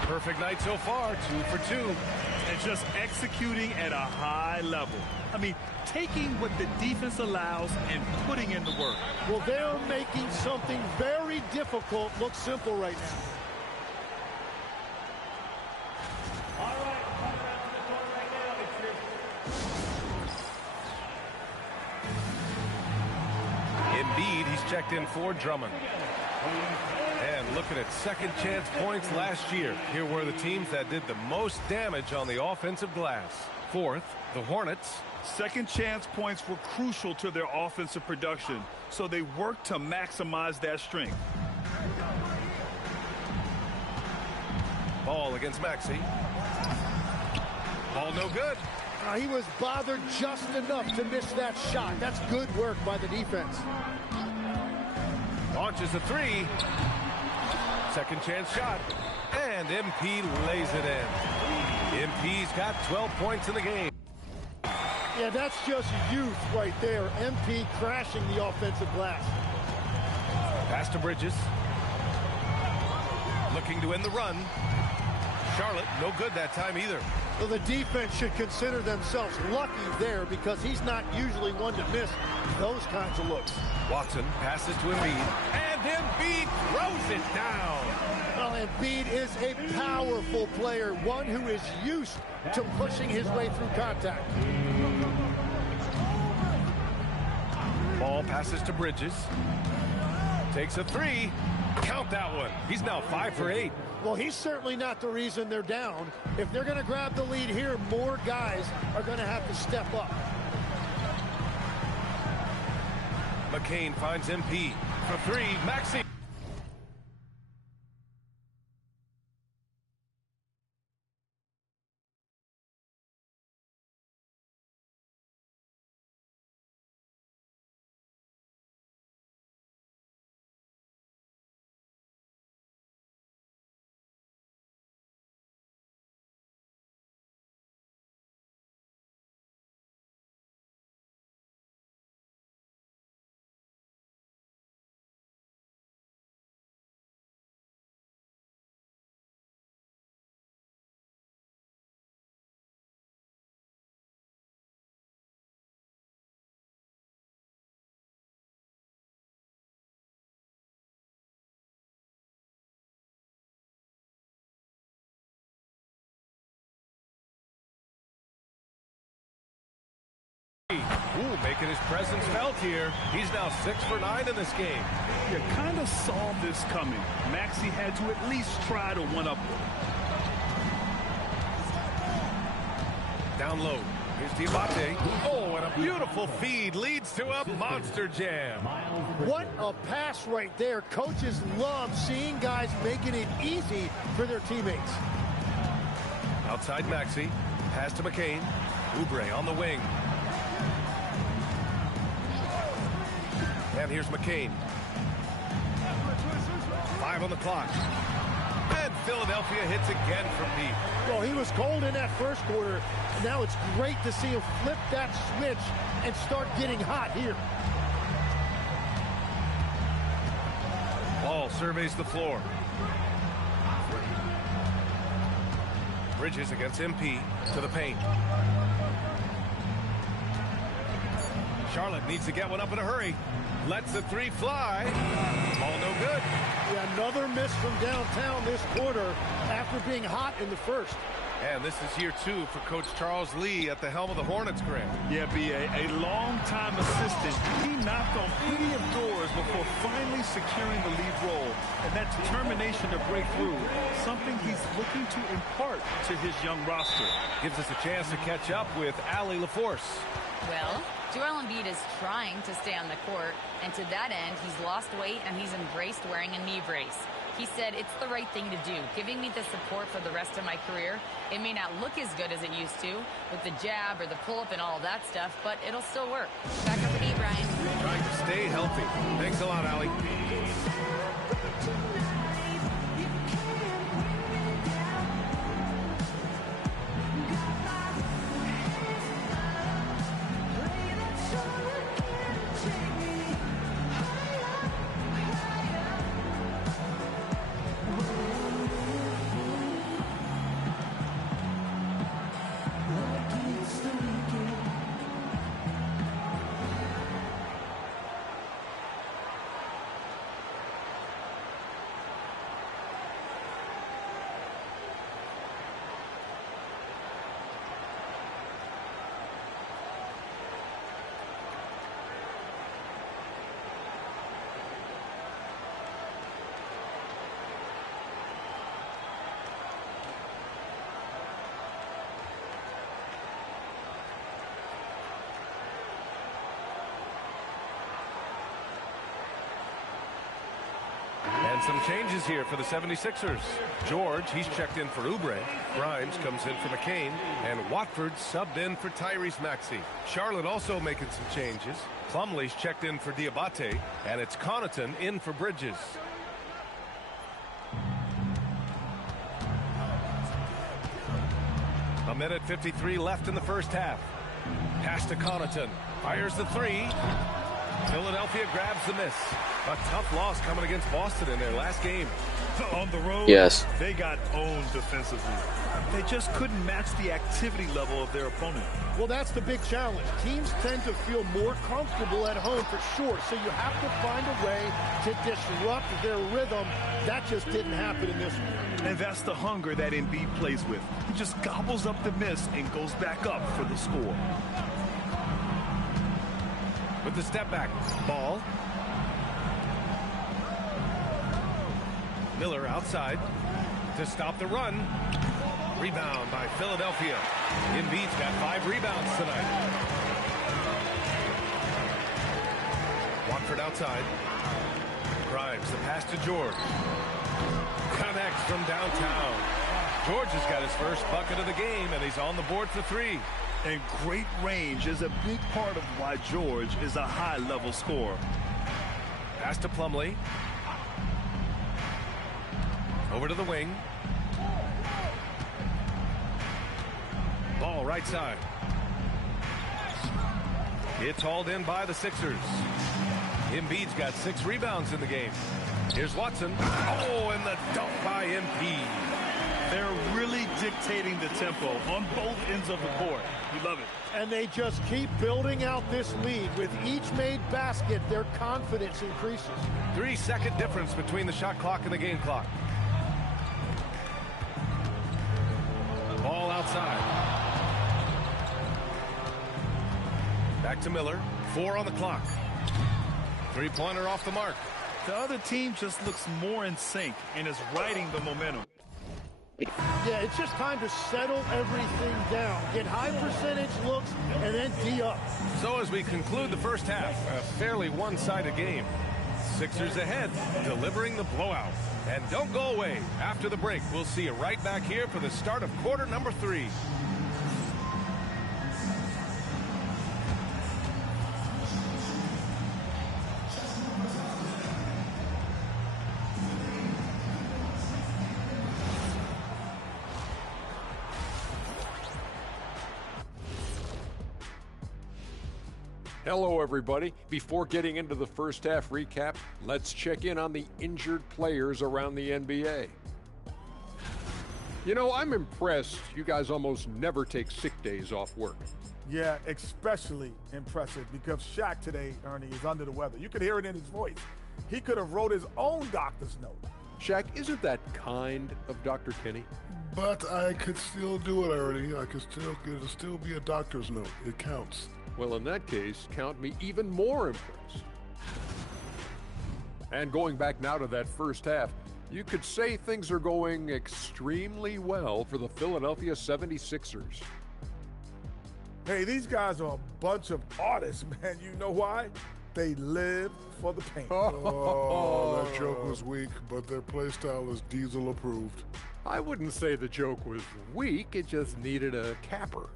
Perfect night so far. 2 for 2. And just executing at a high level. I mean, taking what the defense allows and putting in the work. Well, they're making something very difficult look simple right now. Embiid, he's checked in for Drummond. And looking at second chance points last year, here were the teams that did the most damage on the offensive glass. Fourth, the Hornets. Second chance points were crucial to their offensive production, so they worked to maximize that strength. Ball against Maxey. Ball no good. He was bothered just enough to miss that shot. That's good work by the defense. Launches a three. Second chance shot. And MP lays it in. MP's got 12 points in the game. Yeah, that's just youth right there. MP crashing the offensive glass. Pass to Bridges. Looking to end the run. Charlotte, no good that time either. Well, the defense should consider themselves lucky there because he's not usually one to miss those kinds of looks. Watson passes to Embiid, and Embiid throws it down. Well, Embiid is a powerful player, one who is used to pushing his way through contact. Ball passes to Bridges. Takes a three. Count that one. He's now 5 for 8. Well, he's certainly not the reason they're down. If they're going to grab the lead here, more guys are going to have to step up. McCain finds MP for 3. Maxey. Ooh, making his presence felt here. He's now 6 for 9 in this game. You kind of saw this coming. Maxey had to at least try to one-up him. Down low. Here's Diabate. Oh, and a beautiful feed leads to a monster jam. What a pass right there. Coaches love seeing guys making it easy for their teammates. Outside Maxey. Pass to McCain. Oubre on the wing. And here's McCain. 5 on the clock. And Philadelphia hits again from deep. Well, he was cold in that first quarter. Now it's great to see him flip that switch and start getting hot here. Ball surveys the floor. Bridges against MP to the paint. Charlotte needs to get one up in a hurry. Lets the 3 fly. Ball no good. Yeah, another miss from downtown this quarter after being hot in the first. And this is year 2 for Coach Charles Lee at the helm of the Hornets, Grant. Yeah, B.A., a long-time assistant. He knocked on plenty of doors before finally securing the lead role. And that determination to break through, something he's looking to impart to his young roster. Gives us a chance to catch up with Allie LaForce. Well, Joel Embiid is trying to stay on the court, and to that end, he's lost weight and he's embraced wearing a knee brace. He said, it's the right thing to do, giving me the support for the rest of my career. It may not look as good as it used to with the jab or the pull-up and all that stuff, but it'll still work. Back up to you, Brian. Trying to stay healthy. Thanks a lot, Allie. And some changes here for the 76ers. George, he's checked in for Oubre. Grimes comes in for McCain. And Watford subbed in for Tyrese Maxey. Charlotte also making some changes. Plumlee's checked in for Diabate. And it's Connaughton in for Bridges. A minute 53 left in the first half. Pass to Connaughton. Fires the 3. Philadelphia grabs the miss. A tough loss coming against Boston in their last game. On the road, Yes. They got owned defensively. They just couldn't match the activity level of their opponent. Well, that's the big challenge. Teams tend to feel more comfortable at home for sure, so you have to find a way to disrupt their rhythm. That just didn't happen in this one. And that's the hunger that Embiid plays with. He just gobbles up the miss and goes back up for the score. With the step back. Ball. Miller outside to stop the run. Rebound by Philadelphia. Embiid's got 5 rebounds tonight. Watford outside. Grimes, the pass to George. Connects from downtown. George has got his first bucket of the game, and he's on the board for 3. And great range is a big part of why George is a high-level scorer. Pass to Plumlee. Over to the wing. Ball right side. It's hauled in by the Sixers. Embiid's got 6 rebounds in the game. Here's Watson. Oh, and the dunk by Embiid. They're really dictating the tempo on both ends of the court. You love it. And they just keep building out this lead. With each made basket, their confidence increases. 3-second difference between the shot clock and the game clock. Ball outside. Back to Miller. 4 on the clock. 3-pointer off the mark. The other team just looks more in sync and is riding the momentum. Yeah, it's just time to settle everything down. Get high percentage looks and then D up. So as we conclude the first half, a fairly one-sided game. Sixers ahead, delivering the blowout. And don't go away. After the break, we'll see you right back here for the start of quarter number 3. Hello, everybody. Before getting into the first half recap, let's check in on the injured players around the NBA. You know, I'm impressed you guys almost never take sick days off work. Yeah, especially impressive because Shaq today, Ernie, is under the weather. You could hear it in his voice. He could have wrote his own doctor's note. Shaq, isn't that kind of Dr. Kenny? But I could still do it, Ernie. It'll still be a doctor's note. It counts. Well, in that case, count me even more impressed. And going back now to that first half, you could say things are going extremely well for the Philadelphia 76ers. Hey, these guys are a bunch of artists, man. You know why? They live for the paint. Oh, that joke was weak, but their play style is Diesel approved. I wouldn't say the joke was weak, it just needed a capper.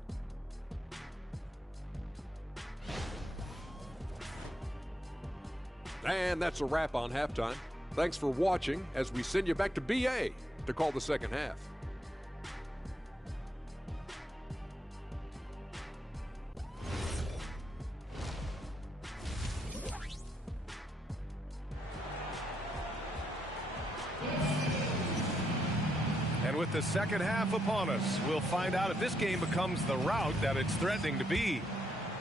And that's a wrap on halftime. Thanks for watching as we send you back to BA to call the second half. And with the second half upon us, we'll find out if this game becomes the rout that it's threatening to be.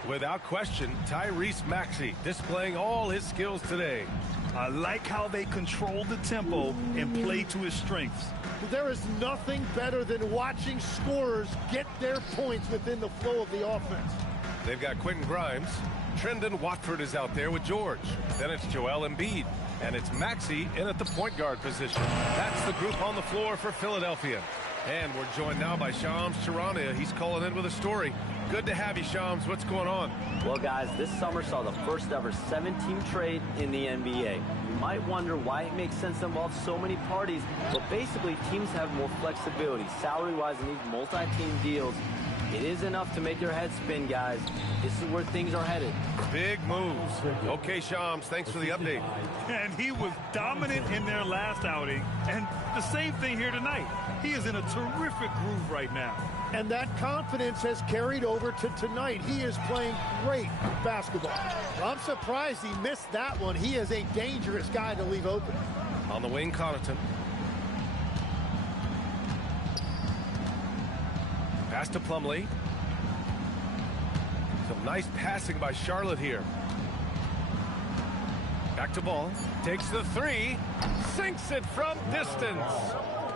Without question, Tyrese Maxey displaying all his skills today. I like how they control the tempo and play to his strengths. There is nothing better than watching scorers get their points within the flow of the offense. They've got Quentin Grimes. Trendon Watford is out there with George. Then it's Joel Embiid. And it's Maxey in at the point guard position. That's the group on the floor for Philadelphia. And we're joined now by Shams Charania. He's calling in with a story. Good to have you, Shams. What's going on? Well, guys, this summer saw the first ever 7-team trade in the NBA. You might wonder why it makes sense to involve so many parties, but basically teams have more flexibility salary-wise in these multi-team deals. It is enough to make your head spin, guys. This is where things are headed. Big moves. Okay, Shams, thanks for the update. And he was dominant in their last outing, and the same thing here tonight. He is in a terrific groove right now. And that confidence has carried over to tonight. He is playing great basketball. I'm surprised he missed that one. He is a dangerous guy to leave open. On the wing, Connaughton. Pass to Plumlee. Some nice passing by Charlotte here. Back to Ball. Takes the three. Sinks it from distance.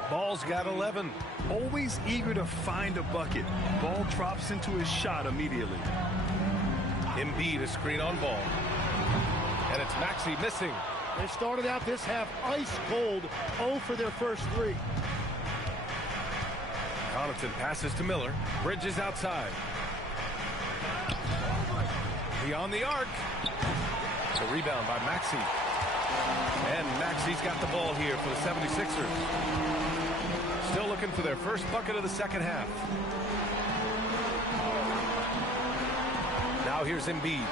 Ball's got 11. Always eager to find a bucket. Ball drops into his shot immediately. Embiid, a screen on Ball. And it's Maxey missing. They started out this half ice cold, 0 for their first 3. Connaughton passes to Miller. Bridges outside. Beyond the arc. The rebound by Maxey. And Maxey's got the ball here for the 76ers. Still looking for their first bucket of the second half. Now here's Embiid.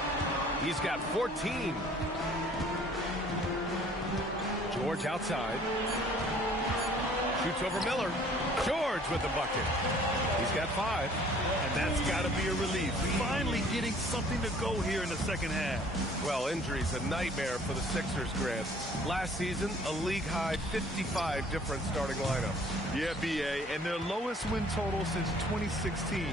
He's got 14. George outside. Shoots over Miller. George with the bucket. He's got 5. And that's got to be a relief. Finally getting something to go here in the second half. Well, injuries a nightmare for the Sixers, Grant. Last season, a league-high 55 different starting lineups. Yeah, B.A., and their lowest win total since 2016.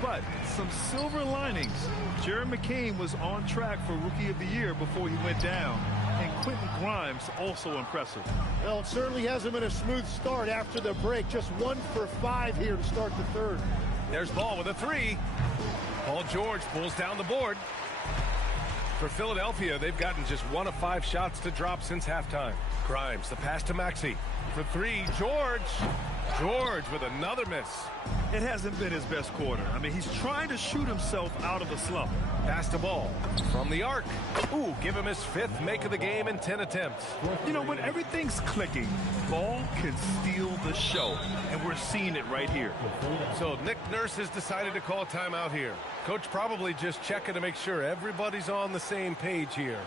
But some silver linings. Jared McCain was on track for Rookie of the Year before he went down. And Quentin Grimes also impressive. Well, it certainly hasn't been a smooth start after the break. Just 1 for 5 here to start the third. There's Ball with a 3. Paul George pulls down the board. For Philadelphia, they've gotten just 1 of 5 shots to drop since halftime. Grimes, the pass to Maxey. For 3, George. George with another miss. It hasn't been his best quarter. I mean, he's trying to shoot himself out of a slump. Pass to Ball from the arc. Ooh, give him his 5th make of the game in 10 attempts. You know, when everything's clicking, Ball can steal the show, and we're seeing it right here. So Nick Nurse has decided to call a timeout here. Coach probably just checking to make sure everybody's on the same page here.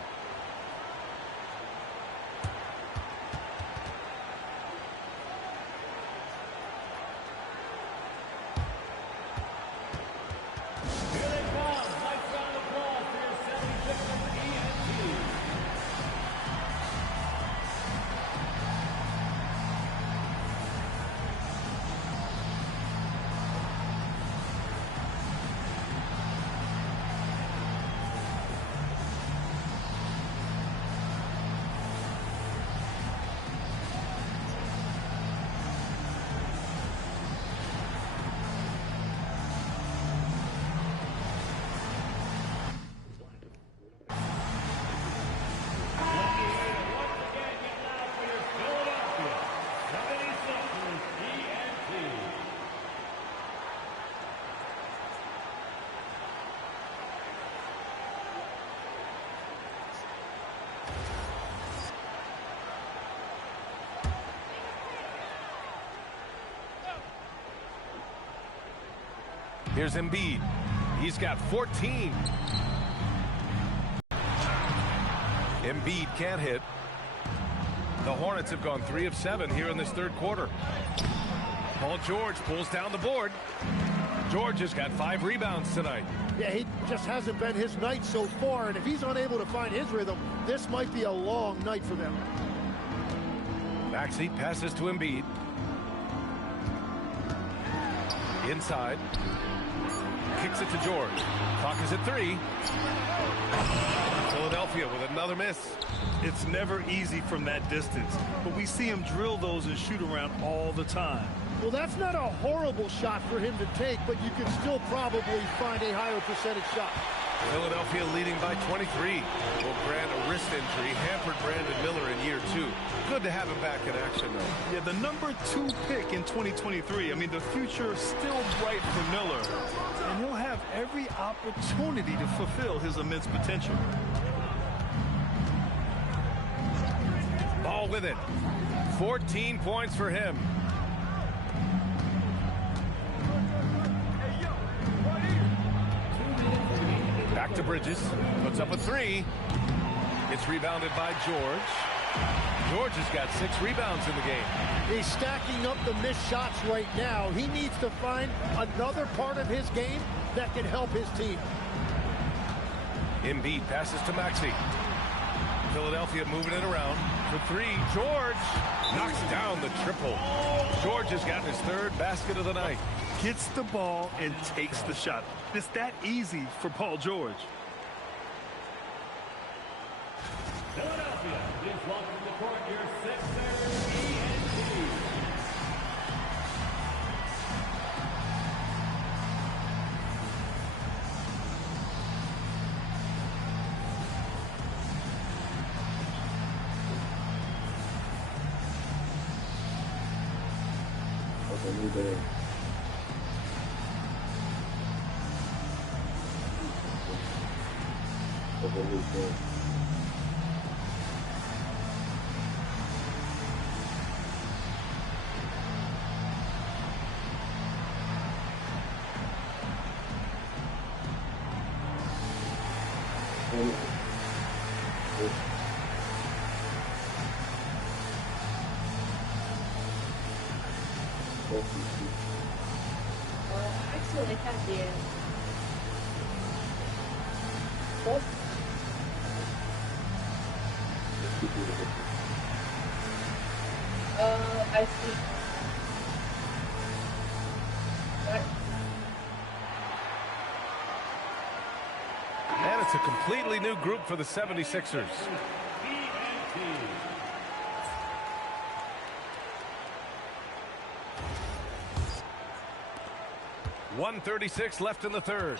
Here's Embiid. He's got 14. Embiid can't hit. The Hornets have gone 3 of 7 here in this third quarter. Paul George pulls down the board. George has got 5 rebounds tonight. Yeah, he just hasn't been his night so far, and if he's unable to find his rhythm, this might be a long night for them. Maxey passes to Embiid. Inside. Kicks it to George. Clock is at 3. Philadelphia with another miss. It's never easy from that distance, but we see him drill those and shoot around all the time. Well, that's not a horrible shot for him to take, but you can still probably find a higher percentage shot. Philadelphia leading by 23. Will grant a wrist injury hampered Brandon Miller in year 2. Good to have him back in action, though. Yeah, the number 2 pick in 2023. I mean, the future is still bright for Miller, and he'll have every opportunity to fulfill his immense potential. Ball with it. 14 points for him. Back to Bridges. Puts up a three. It's rebounded by George. George has got 6 rebounds in the game. He's stacking up the missed shots right now. He needs to find another part of his game that can help his team. Embiid passes to Maxey. Philadelphia moving it around. For 3, George knocks down the triple. George has got his 3rd basket of the night. Gets the ball and takes the shot. It's that easy for Paul George. Philadelphia is welcome to the court, your Sixers, ENT. Actually, I can't hear. I see. And it's a completely new group for the 76ers. 1:36 left in the 3rd.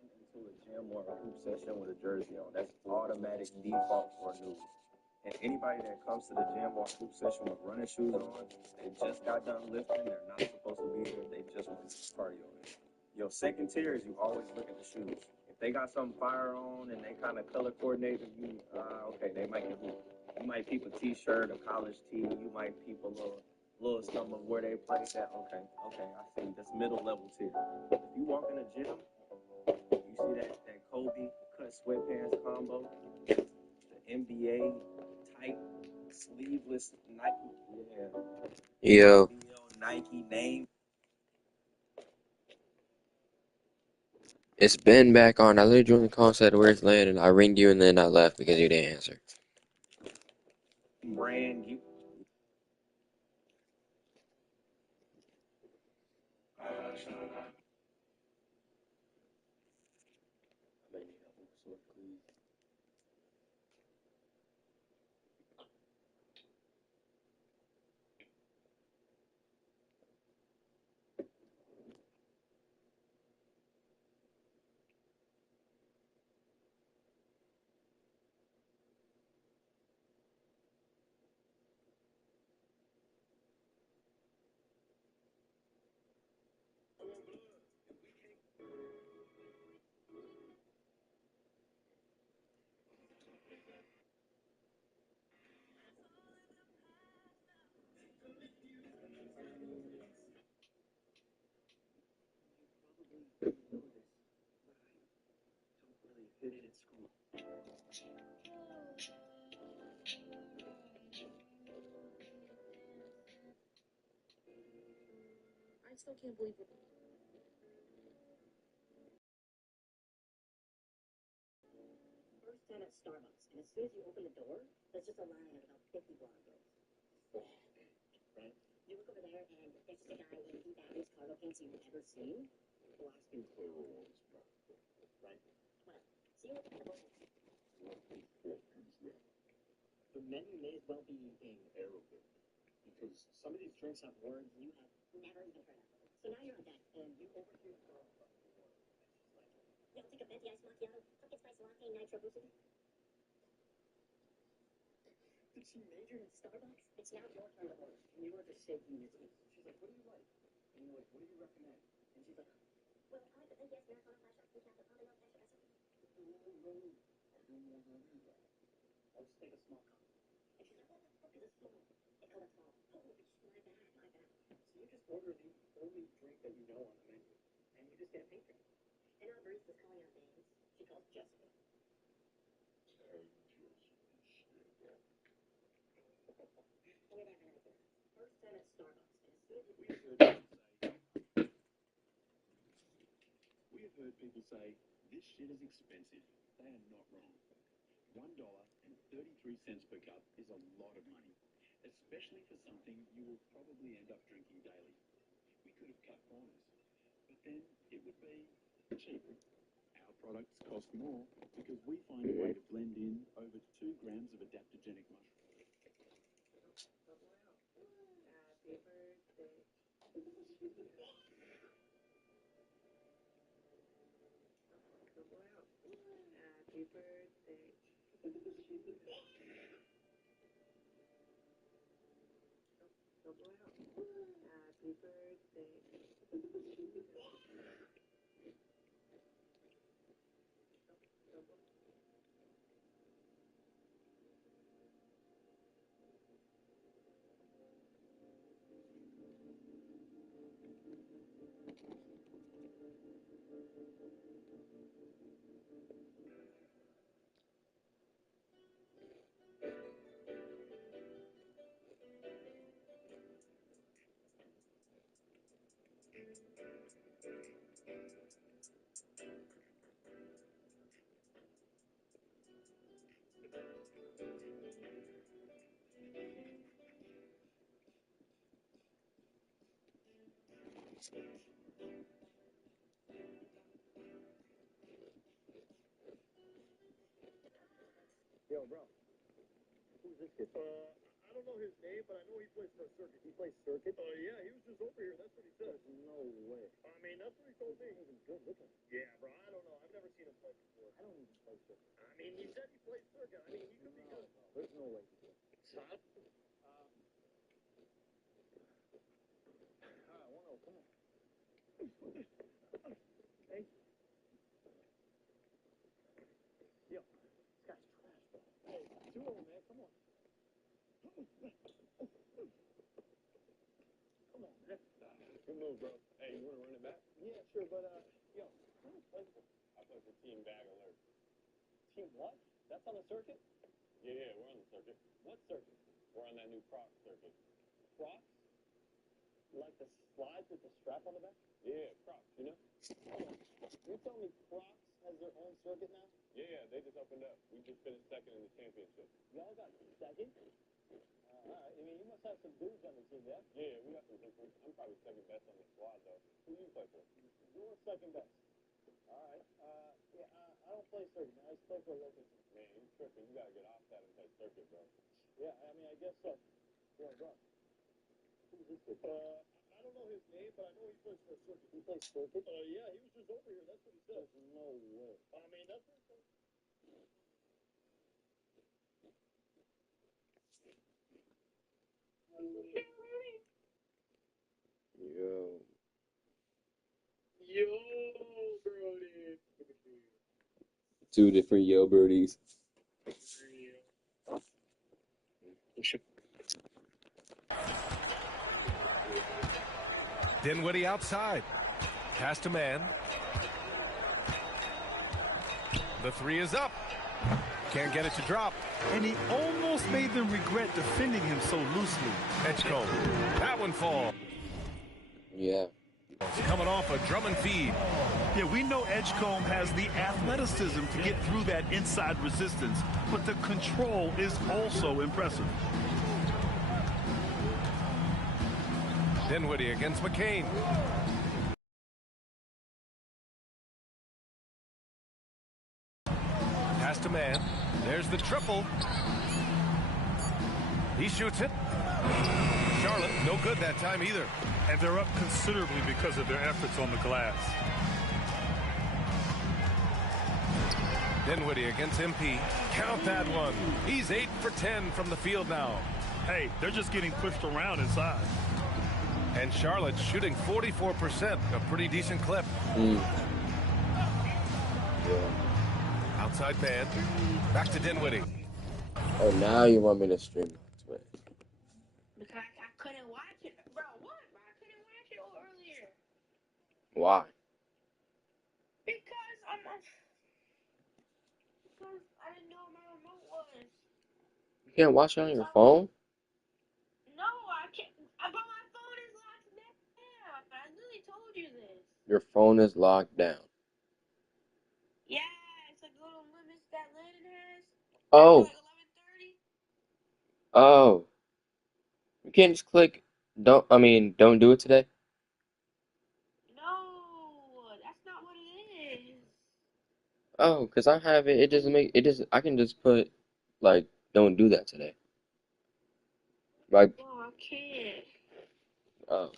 come into a gym or a hoop session with a jersey on. That's automatic default for a newbie. And anybody that comes to the gym or hoop session with running shoes on, they just got done lifting, they're not supposed to be there, they just want to do cardio. Your second tier is you always look at the shoes. If they got some fire on and they kind of color coordinated, you, okay, they might get hoop. You might peep a t-shirt, a college tee, you might peep a little something of where they play that. Okay, I see. That's middle level tier. If you walk in a gym, you see that Kobe cut sweatpants combo, the NBA tight sleeveless Nike, Yo. Nike name. It's Ben back on. I literally joined the call and said where's Land, and I ringed you and then I left because you didn't answer. Brand you. I still can't believe it. First time at Starbucks, and as soon as you open the door, there's just a line of about 50 blonde girls. Right? You look over there, and there's just a guy in the baddest cargo pants you've ever seen. Blasting plural ones, right? Well, so you look at the book. The menu may as well be in Arabic, because some of these drinks have words you have never even heard of. So now you're on deck, and you overhear a girl across the door. Yo, take a venti ice macchiato, pumpkin spice latte, nitro boosted. Did she major in Starbucks? It's now your turn to order, and you are just shaking your teeth. She's like, what do you like? And you're like, what do you recommend? And she's like, well, I like the venti ice Americano, flash out, decaf, almond milk, extra espresso. No, I don't want to do that. I'll just take a small cup. And she's like, what the fuck is a small? They call it tall. Oh, my bad. So you just order the only drink that you know on the menu, and you just get a pink drink. And now the barista's calling out names. She calls Jessica. We're there for another 2 hours. First time at Starbucks, and as soon as we have heard people say, this shit is expensive. They are not wrong. $1.33 per cup is a lot of money, especially for something you will probably end up drinking daily. We could have cut corners, but then it would be cheaper. Our products cost more because we find a way to blend in over 2 grams of adaptogenic mushroom. Happy birthday. Happy birthday. Happy Yo, bro. Who's this kid? I don't know his name, but I know he plays for a circuit. He plays circuit? Yeah, he was just over here. That's what he said. No way. I mean, that's what he told me. He was good looking. Yeah, bro. I don't know. I've never There's no way to do it. It's hot. All right, 1-0, come on. Hey. Yo, this guy's trash, bro. Hey, 2-0, man, come on. Come on, man. Good move, bro. Hey, you want to run it back? Yeah, sure, but, yo, who do you play for? I play for Team Bag Alert. Team what? That's on the circuit? Yeah, we're on the circuit. What circuit? We're on that new Crocs circuit. Crocs? Like the slides with the strap on the back? Yeah, Crocs, you know? You tell me Crocs has their own circuit now? Yeah, they just opened up. We just finished second in the championship. Y'all got second? All right. I mean, you must have some dudes on the team, yeah? Yeah, we got some hoopers. I'm probably second best on the squad, though. Who do you play for? You're second best. All right. I don't play circuit, man. I just play for a local team. Man, you tripping. You got to get off that and play circuit, bro. Yeah, I mean, I guess so. Yeah, bro. Who's this kid? I don't know his name, but I know he plays for a circuit. He plays circuit? Yeah, he was just over here. That's what he said. There's no way. I mean, that's what he said. Yo. Brody. Two different yo birdies. Dinwiddie outside. Pass to man. The three is up. Can't get it to drop. And he almost made them regret defending him so loosely. Edgecombe. That one falls. Yeah. Coming off a drum and feed. Yeah, we know Edgecombe has the athleticism to get through that inside resistance, but the control is also impressive. Dinwiddie against McCain. Pass to man. There's the triple. He shoots it. Charlotte, no good that time either. And they're up considerably because of their efforts on the glass. Dinwiddie against MP. Count that one. He's 8 for 10 from the field now. Hey, they're just getting pushed around inside. And Charlotte shooting 44%, a pretty decent clip. Yeah. Outside man. Back to Dinwiddie. Oh, now you want me to stream it. Because I couldn't watch it. Bro, what? I couldn't watch it earlier. Why? Because because I didn't know where my remote was. You can't watch it on your phone? No, I can't. But my phone is locked down. I literally told you this. Your phone is locked down. Yeah, it's like little limits that Landon has. Oh. Like 11:30. Oh. You can't just click, don't do it today? No, that's not what it is. Oh, because I have it. I can just put, like, don't do that today. Like, Oh, I can't. oh.